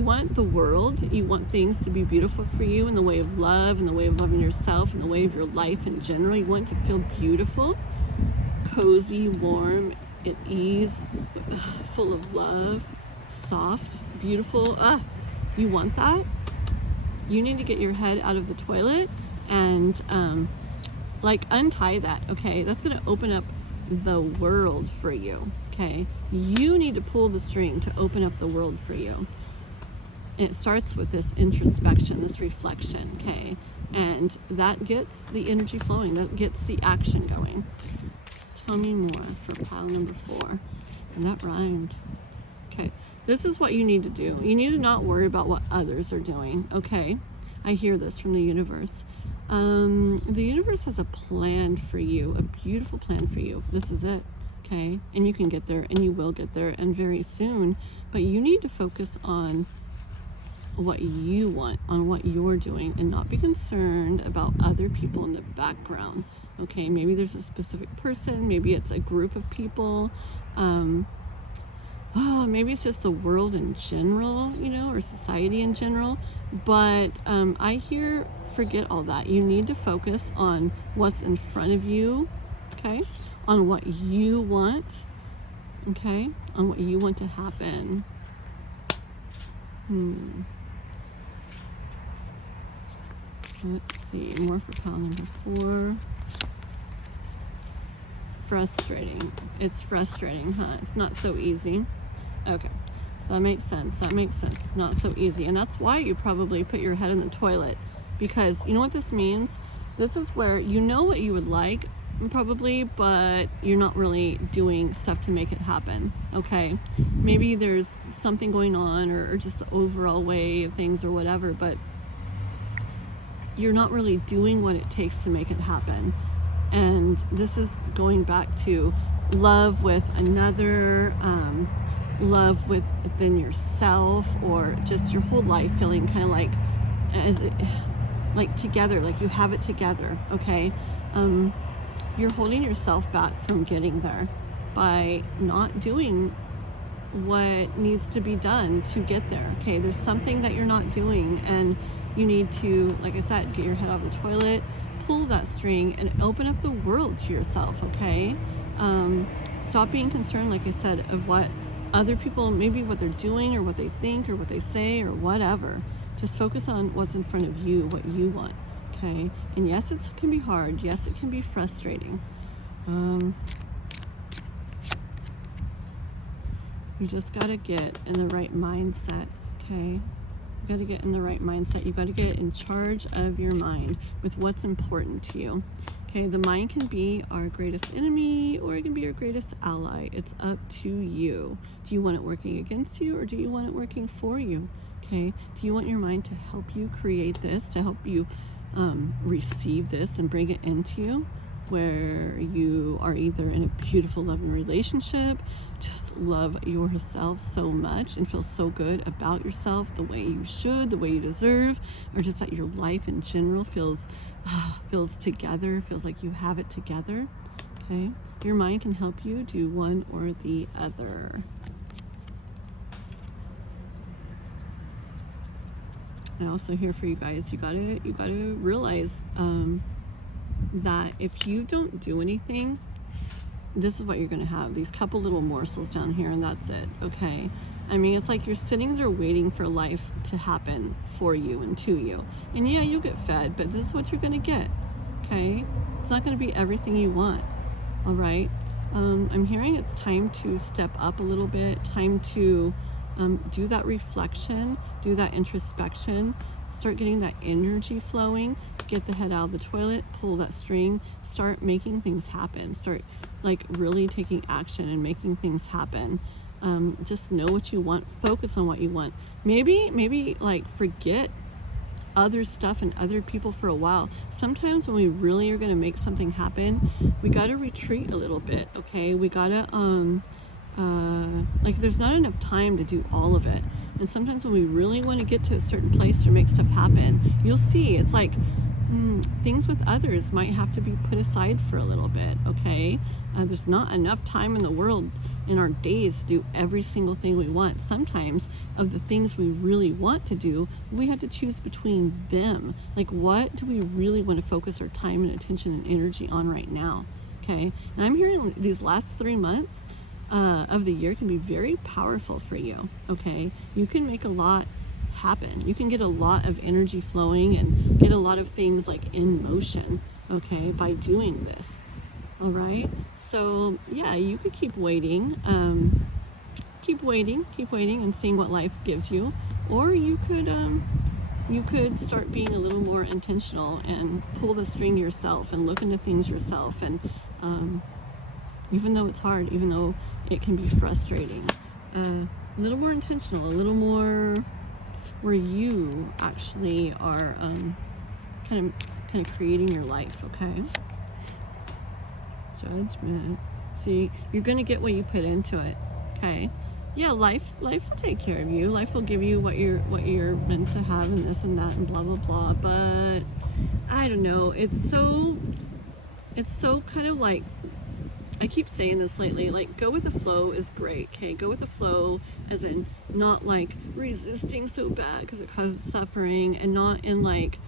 want the world, you want things to be beautiful for you in the way of love, in the way of loving yourself, in the way of your life in general. You want it to feel beautiful, cozy, warm, at ease, full of love, soft, beautiful. You want that? You need to get your head out of the toilet and untie that, okay? That's going to open up the world for you, okay? You need to pull the string to open up the world for you. And it starts with this introspection, this reflection, okay? And that gets the energy flowing, that gets the action going. Tell me more for pile number 4. And that rhymed. Okay, this is what you need to do. You need to not worry about what others are doing, okay? I hear this from the universe. The universe has a plan for you, a beautiful plan for you. This is it, okay? And you can get there, and you will get there, and very soon. But you need to focus on what you want, on what you're doing, and not be concerned about other people in the background. Okay, maybe there's a specific person, maybe it's a group of people, maybe it's just the world in general, or society in general. But I hear, forget all that. You need to focus on what's in front of you, okay, on what you want, okay, on what you want to happen. Let's see, more for pile number 4. Frustrating. It's frustrating, huh? It's not so easy. Okay, that makes sense. It's not so easy. And that's why you probably put your head in the toilet, because you know what this means? This is where you know what you would like, probably, but you're not really doing stuff to make it happen, okay? Maybe there's something going on, or just the overall way of things or whatever, but you're not really doing what it takes to make it happen. And this is going back to love with another, love within yourself, or just your whole life feeling kind of like together, like you have it together, okay? You're holding yourself back from getting there by not doing what needs to be done to get there, okay? There's something that you're not doing, and you need to, like I said, get your head out of the toilet, pull that string, and open up the world to yourself, okay? Stop being concerned, like I said, of what other people, maybe what they're doing, or what they think, or what they say, or whatever. Just focus on what's in front of you, what you want, okay? And yes, it can be hard. Yes, it can be frustrating. You just gotta get in the right mindset, okay? You got to get in the right mindset. You got to get in charge of your mind with what's important to you. Okay, the mind can be our greatest enemy, or it can be our greatest ally. It's up to you. Do you want it working against you, or do you want it working for you? Okay, do you want your mind to help you create this, to help you receive this and bring it into you, where you are either in a beautiful, loving relationship, just love yourself so much and feel so good about yourself, the way you should, the way you deserve, or just that your life in general feels together, feels like you have it together, okay? Your mind can help you do one or the other. I also hear for you guys, you gotta realize that if you don't do anything, this is what you're going to have, these couple little morsels down here, and that's it, okay? I mean, it's like you're sitting there waiting for life to happen for you and to you. And yeah, you'll get fed, but this is what you're going to get, okay? It's not going to be everything you want, all right? I'm hearing it's time to step up a little bit, time to do that reflection, do that introspection, start getting that energy flowing, get the head out of the toilet, pull that string, start making things happen, start like really taking action and making things happen. Just know what you want, focus on what you want. Maybe like forget other stuff and other people for a while. Sometimes when we really are going to make something happen, we got to retreat a little bit, okay? We got to like there's not enough time to do all of it. And sometimes when we really want to get to a certain place or make stuff happen, you'll see it's like things with others might have to be put aside for a little bit, okay? There's not enough time in the world in our days to do every single thing we want. Sometimes of the things we really want to do, we have to choose between them. Like, what do we really want to focus our time and attention and energy on right now? Okay, and I'm hearing these last 3 months of the year can be very powerful for you. Okay, you can make a lot happen. You can get a lot of energy flowing and get a lot of things like in motion, okay, by doing this. All right, so yeah, you could keep waiting, keep waiting and seeing what life gives you, or you could start being a little more intentional and pull the string yourself and look into things yourself. And even though it's hard, even though it can be frustrating, a little more intentional, a little more where you actually are kind of creating your life, okay? Judgment. See, you're going to get what you put into it, okay? Yeah, life will take care of you. Life will give you what you're meant to have and this and that and blah blah blah. But I don't know. It's so kind of like, I keep saying this lately, like go with the flow is great, okay? Go with the flow as in not like resisting so bad because it causes suffering, and not in like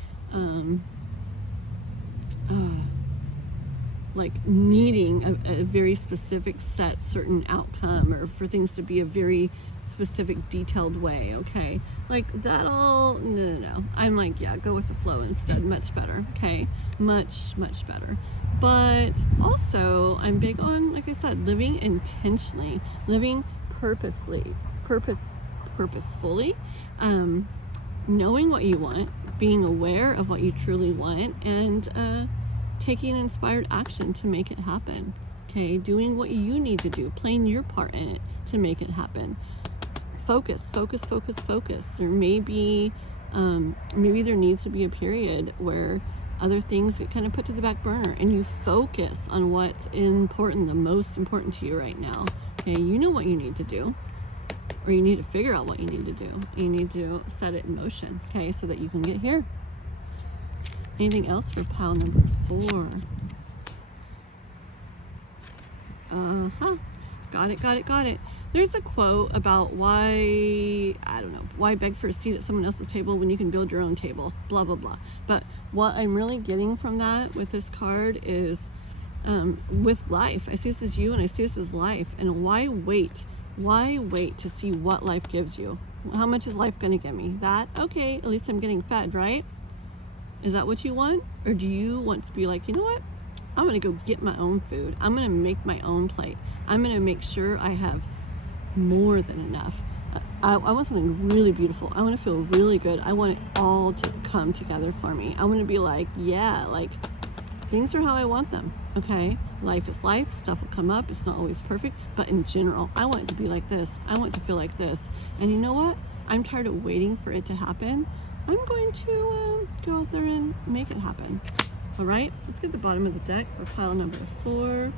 needing a very specific set certain outcome, or for things to be a very specific detailed way, okay? Like that all, no. I'm like, yeah, go with the flow instead. Much better, okay? Much better. But also I'm big on, like I said, living intentionally, living purposefully, knowing what you want, being aware of what you truly want, and taking inspired action to make it happen, okay? Doing what you need to do, playing your part in it to make it happen. Focus. There may be, maybe there needs to be a period where other things get kind of put to the back burner and you focus on what's important, the most important to you right now, okay? You know what you need to do, or you need to figure out what you need to do. You need to set it in motion, okay, so that you can get here. Anything else for pile number 4? Got it. There's a quote about why beg for a seat at someone else's table when you can build your own table, blah, blah, blah. But what I'm really getting from that with this card is with life. I see this as you and I see this as life. And why wait? Why wait to see what life gives you? How much is life going to give me? That? Okay, at least I'm getting fed, right? Is that what you want? Or do you want to be like, you know what? I'm going to go get my own food. I'm going to make my own plate. I'm going to make sure I have more than enough. I want something really beautiful. I want to feel really good. I want it all to come together for me. I want to be like, yeah, like things are how I want them, okay? Life is life. Stuff will come up. It's not always perfect. But in general, I want it to be like this. I want it to feel like this. And you know what? I'm tired of waiting for it to happen. I'm going to go out there and make it happen. All right, let's get the bottom of the deck for pile number 4.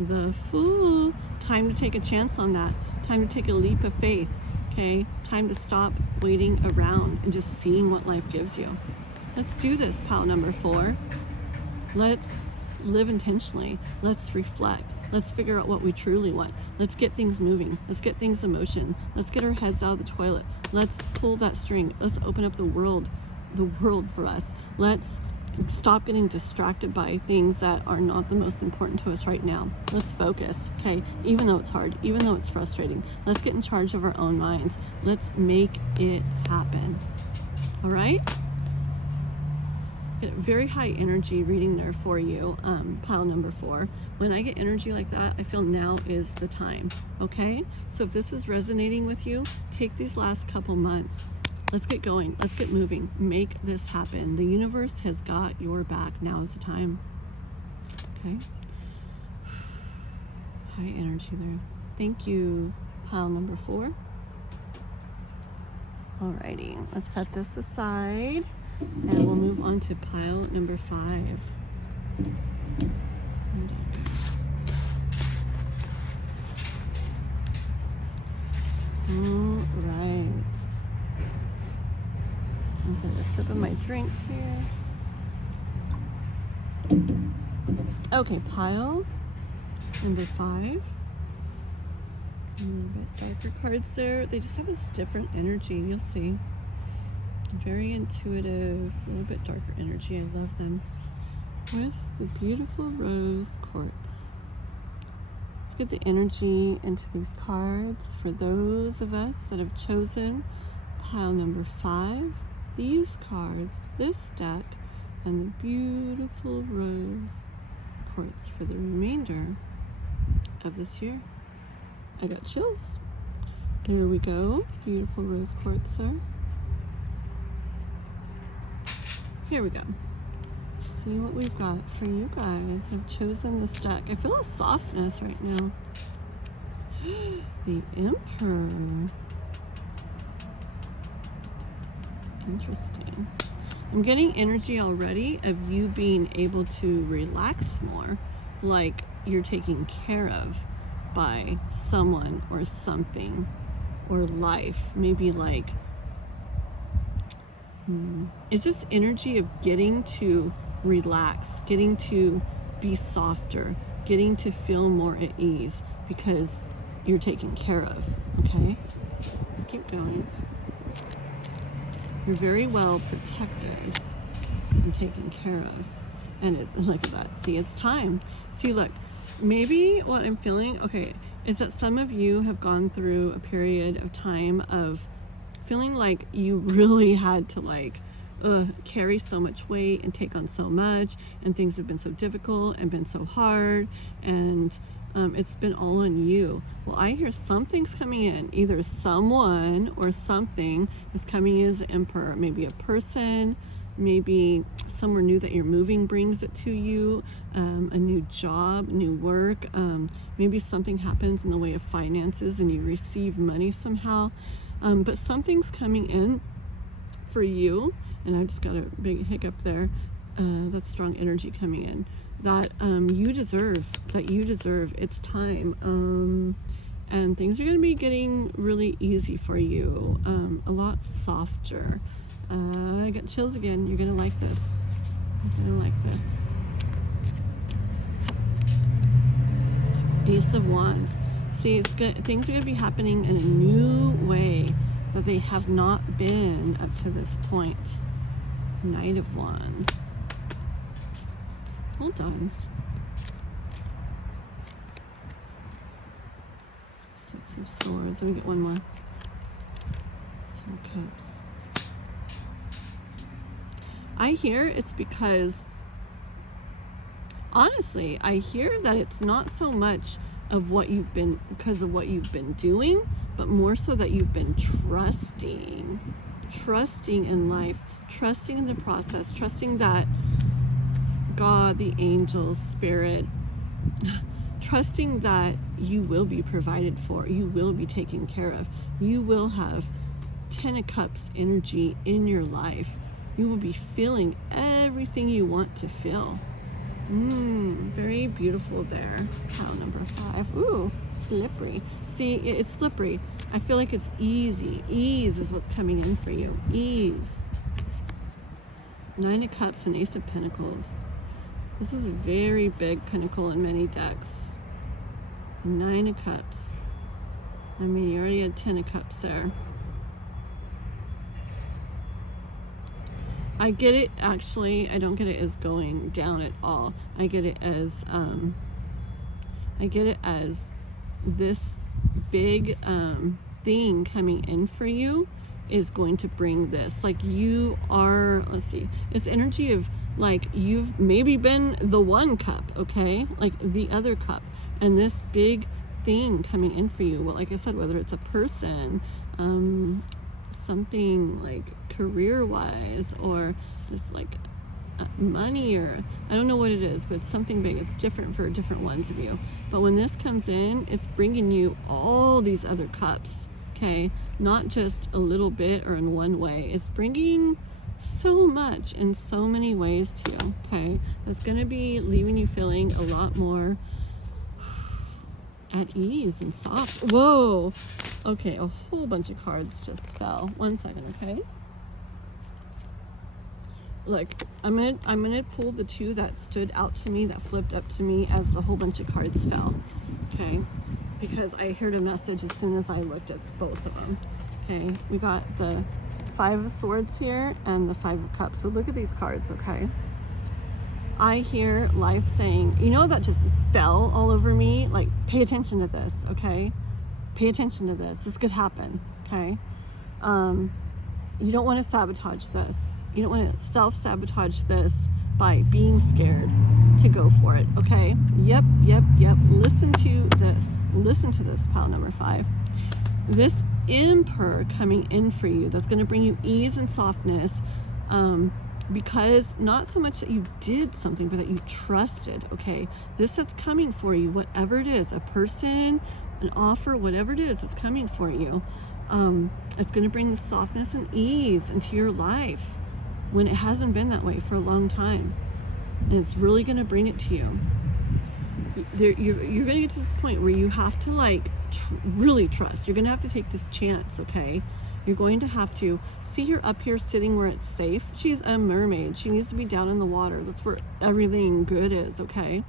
The Fool. Time to take a chance on that. Time to take a leap of faith, okay? Time to stop waiting around and just seeing what life gives you. Let's do this, pile number 4. Let's live intentionally. Let's reflect. Let's figure out what we truly want. Let's get things moving. Let's get things in motion. Let's get our heads out of the toilet. Let's pull that string. Let's open up the world for us. Let's stop getting distracted by things that are not the most important to us right now. Let's focus, okay? Even though it's hard, even though it's frustrating, let's get in charge of our own minds. Let's make it happen. All right? get very high energy reading there for you, pile number 4. When I get energy like that, I feel now is the time, okay? So if this is resonating with you, take these last couple months. Let's get going. Let's get moving. Make this happen. The universe has got your back. Now is the time. Okay? High energy there. Thank you, pile number 4. Alrighty, let's set this aside and we'll move on to pile number 5. Hold on, guys. Alright. I'm gonna sip of my drink here. Okay, pile number 5. A little bit darker cards there. They just have this different energy. You'll see. Very intuitive, a little bit darker energy. I love them. With the beautiful rose quartz. Let's get the energy into these cards for those of us that have chosen pile number 5. These cards, this deck, and the beautiful rose quartz for the remainder of this year. I got chills. Here we go. Beautiful rose quartz there. Here we go. See what we've got for you guys. I've chosen this deck. I feel a softness right now. The Emperor. Interesting. I'm getting energy already of you being able to relax more, like you're taken care of by someone or something or life. Maybe like it's just energy of getting to relax, getting to be softer, getting to feel more at ease because you're taken care of. Okay, let's keep going. You're very well protected and taken care of. And look at that. See, it's time. See, look, maybe what I'm feeling, okay, is that some of you have gone through a period of time of feeling like you really had to like carry so much weight and take on so much, and things have been so difficult and been so hard, and it's been all on you. Well, I hear something's coming in. Either someone or something is coming in as the Emperor. Maybe a person, maybe somewhere new that you're moving brings it to you, a new job, new work, maybe something happens in the way of finances and you receive money somehow, but something's coming in for you, and I just got a big hiccup there. That's strong energy coming in that you deserve, it's time, and things are going to be getting really easy for you, a lot softer. I got chills again. You're gonna like this. You're gonna like this. Ace of Wands. See, things are gonna be happening in a new way that they have not been up to this point. Knight of Wands. Hold on. Six of Swords. Let me get one more. Ten of Cups. I hear it's because, honestly, I hear that it's not so much of what you've been, because of what you've been doing, but more so that you've been trusting in life, trusting in the process, trusting that God, the angels, spirit, trusting that you will be provided for, you will be taken care of, you will have 10 of Cups energy in your life. You will be feeling everything you want to feel. Very beautiful there. Pile number 5. Ooh, slippery. See, it's slippery. I feel like it's easy. Ease is what's coming in for you. Ease. 9 of Cups and Ace of Pentacles. This is a very big pentacle in many decks. 9 of Cups. I mean, you already had 10 of Cups there. I get it, actually. I don't get it as going down at all. I get it as this big thing coming in for you is going to bring this. Like you are, let's see, it's energy of Like you've maybe been the one cup, okay? Like the other cup. And this big thing coming in for you, well, like I said, whether it's a person, something like career-wise, or just like money, or I don't know what it is, but it's something big. It's different for different ones of you. But when this comes in, it's bringing you all these other cups, okay? Not just a little bit or in one way. It's bringing so much in so many ways to you, okay? It's going to be leaving you feeling a lot more at ease and soft. Whoa! Okay, a whole bunch of cards just fell. 1 second, okay? Look, I'm gonna pull the two that stood out to me, that flipped up to me as the whole bunch of cards fell, okay? Because I heard a message as soon as I looked at both of them, okay? We got the 5 of Swords here and the 5 of Cups. So look at these cards, okay? I hear life saying, you know, that just fell all over me. Like, pay attention to this, okay? Pay attention to this. This could happen, okay? You don't want to sabotage this. You don't want to self-sabotage this by being scared to go for it, okay? Yep. Listen to this. Listen to this, pile number 5. This Emperor coming in for you, that's going to bring you ease and softness, because not so much that you did something, but that you trusted, okay? This that's coming for you, whatever it is, a person, an offer, whatever it is that's coming for you, it's going to bring the softness and ease into your life when it hasn't been that way for a long time. And it's really going to bring it to you. You're going to get to this point where you have to like really trust. You're going to have to take this chance, okay? You're going to have to see her up here sitting where it's safe. She's a mermaid. She needs to be down in the water. That's where everything good is, okay?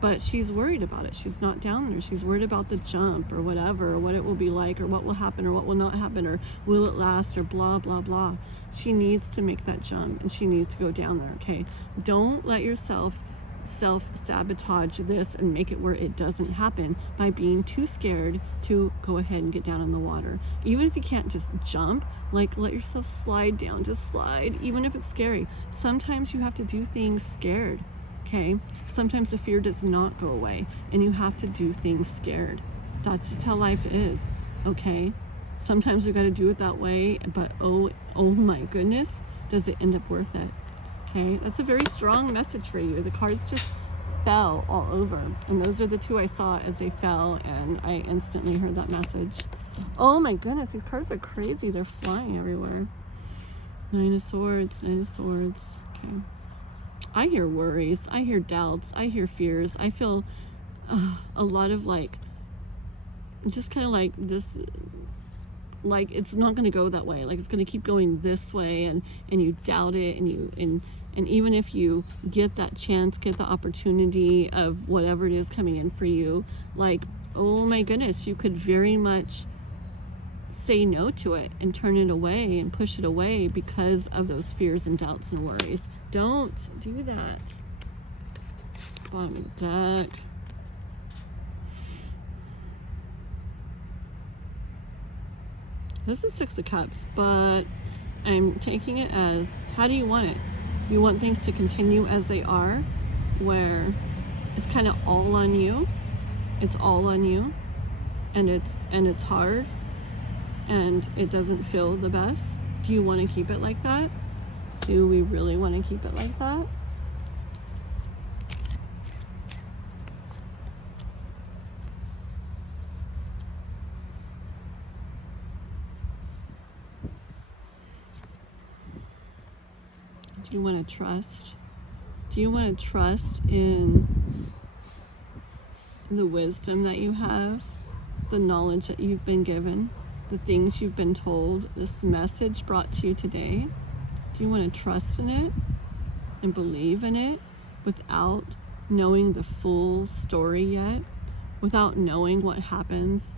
But she's worried about it. She's not down there. She's worried about the jump or whatever, or what it will be like, or what will happen, or what will not happen, or will it last, or blah, blah, blah. She needs to make that jump, and she needs to go down there, okay? Don't let yourself self-sabotage this and make it where it doesn't happen by being too scared to go ahead and get down in the water. Even if you can't just jump, like let yourself slide down, just slide, even if it's scary. Sometimes you have to do things scared, okay? Sometimes the fear does not go away and you have to do things scared. That's just how life is, okay? Sometimes we got to do it that way, but oh my goodness, does it end up worth it? Okay, that's a very strong message for you. The cards just fell all over, and those are the two I saw as they fell, and I instantly heard that message. Oh my goodness, these cards are crazy. They're flying everywhere. 9 of Swords, 9 of Swords. Okay, I hear worries, I hear doubts, I hear fears. I feel a lot of like, just kind of like this, like it's not going to go that way, like it's going to keep going this way, and you doubt it, and even if you get that chance, get the opportunity of whatever it is coming in for you, like, oh my goodness, you could very much say no to it and turn it away and push it away because of those fears and doubts and worries. Don't do that. Bottom of the deck. This is 6 of Cups, but I'm taking it as, how do you want it? You want things to continue as they are, where it's kind of all on you. It's all on you, and it's hard, and it doesn't feel the best. Do you want to keep it like that? Do we really want to keep it like that? Do you want to trust? Do you want to trust in the wisdom that you have, the knowledge that you've been given, the things you've been told, this message brought to you today? Do you want to trust in it and believe in it without knowing the full story yet, without knowing what happens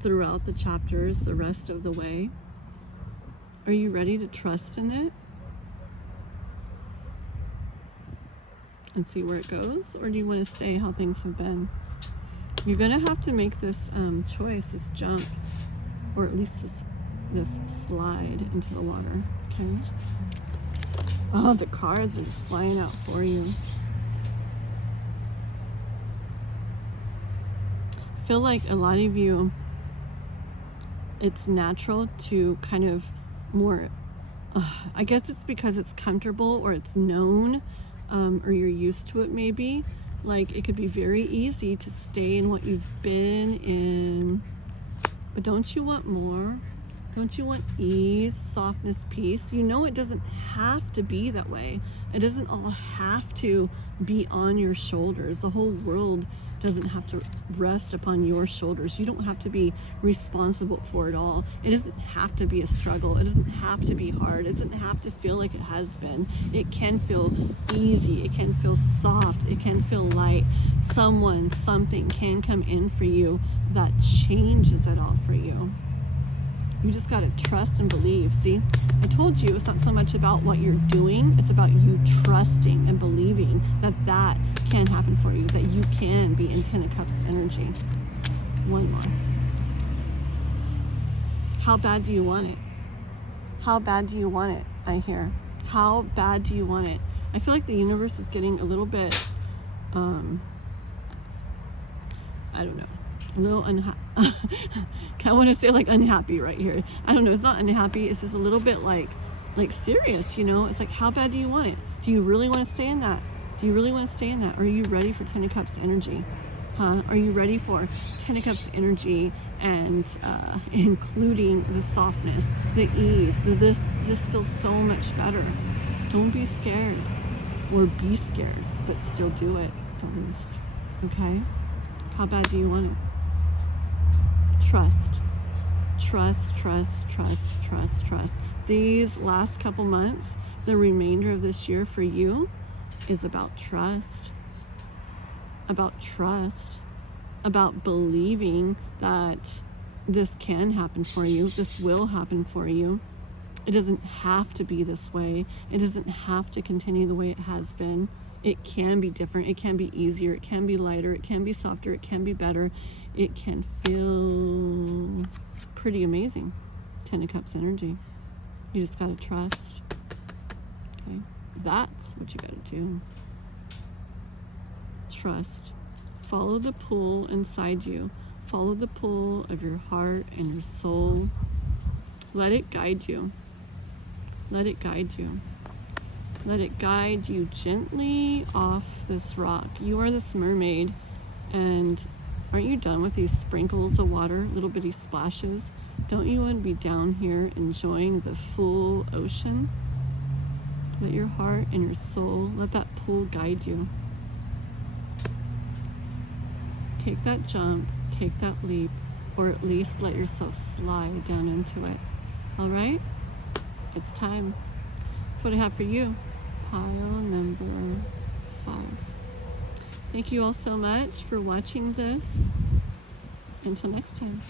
throughout the chapters the rest of the way? Are you ready to trust in it and see where it goes? Or do you want to stay how things have been? You're going to have to make this choice, this jump, or at least this slide into the water, okay? Oh, the cards are just flying out for you. I feel like a lot of you, it's natural to kind of more, I guess it's because it's comfortable or it's known, or you're used to it maybe. Like, it could be very easy to stay in what you've been in. But don't you want more? Don't you want ease, softness, peace? You know it doesn't have to be that way. It doesn't all have to be on your shoulders. The whole world doesn't have to rest upon your shoulders. You don't have to be responsible for it all. It doesn't have to be a struggle. It doesn't have to be hard. It doesn't have to feel like it has been. It can feel easy. It can feel soft. It can feel light. Someone, something can come in for you that changes it all for you. You just got to trust and believe. See, I told you it's not so much about what you're doing. It's about you trusting and believing that that can happen for you, that you can be in Ten of Cups energy. One more. How bad do you want it? How bad do you want it? I hear. How bad do you want it? I feel like the universe is getting a little bit, I don't know, a little unhappy. I want to say like unhappy right here. I don't know. It's not unhappy. It's just a little bit like serious, you know? It's like, how bad do you want it? Do you really want to stay in that? Do you really want to stay in that? Are you ready for Ten of Cups energy? Huh? Are you ready for Ten of Cups energy and including the softness, the ease? This feels so much better. Don't be scared, or be scared, but still do it at least. Okay? How bad do you want it? Trust. Trust, trust, trust, trust, trust. These last couple months, the remainder of this year for you is about trust. About trust. About believing that this can happen for you. This will happen for you. It doesn't have to be this way. It doesn't have to continue the way it has been. It can be different. It can be easier. It can be lighter. It can be softer. It can be better. It can feel pretty amazing. Ten of Cups energy. You just got to trust. Okay? That's what you got to do. Trust. Follow the pull inside you. Follow the pull of your heart and your soul. Let it guide you. Let it guide you. Let it guide you gently off this rock. You are this mermaid, and aren't you done with these sprinkles of water, little bitty splashes? Don't you want to be down here enjoying the full ocean? Let your heart and your soul, let that pull guide you. Take that jump, take that leap, or at least let yourself slide down into it. All right? It's time. That's what I have for you. Pile number 5. Thank you all so much for watching this. Until next time.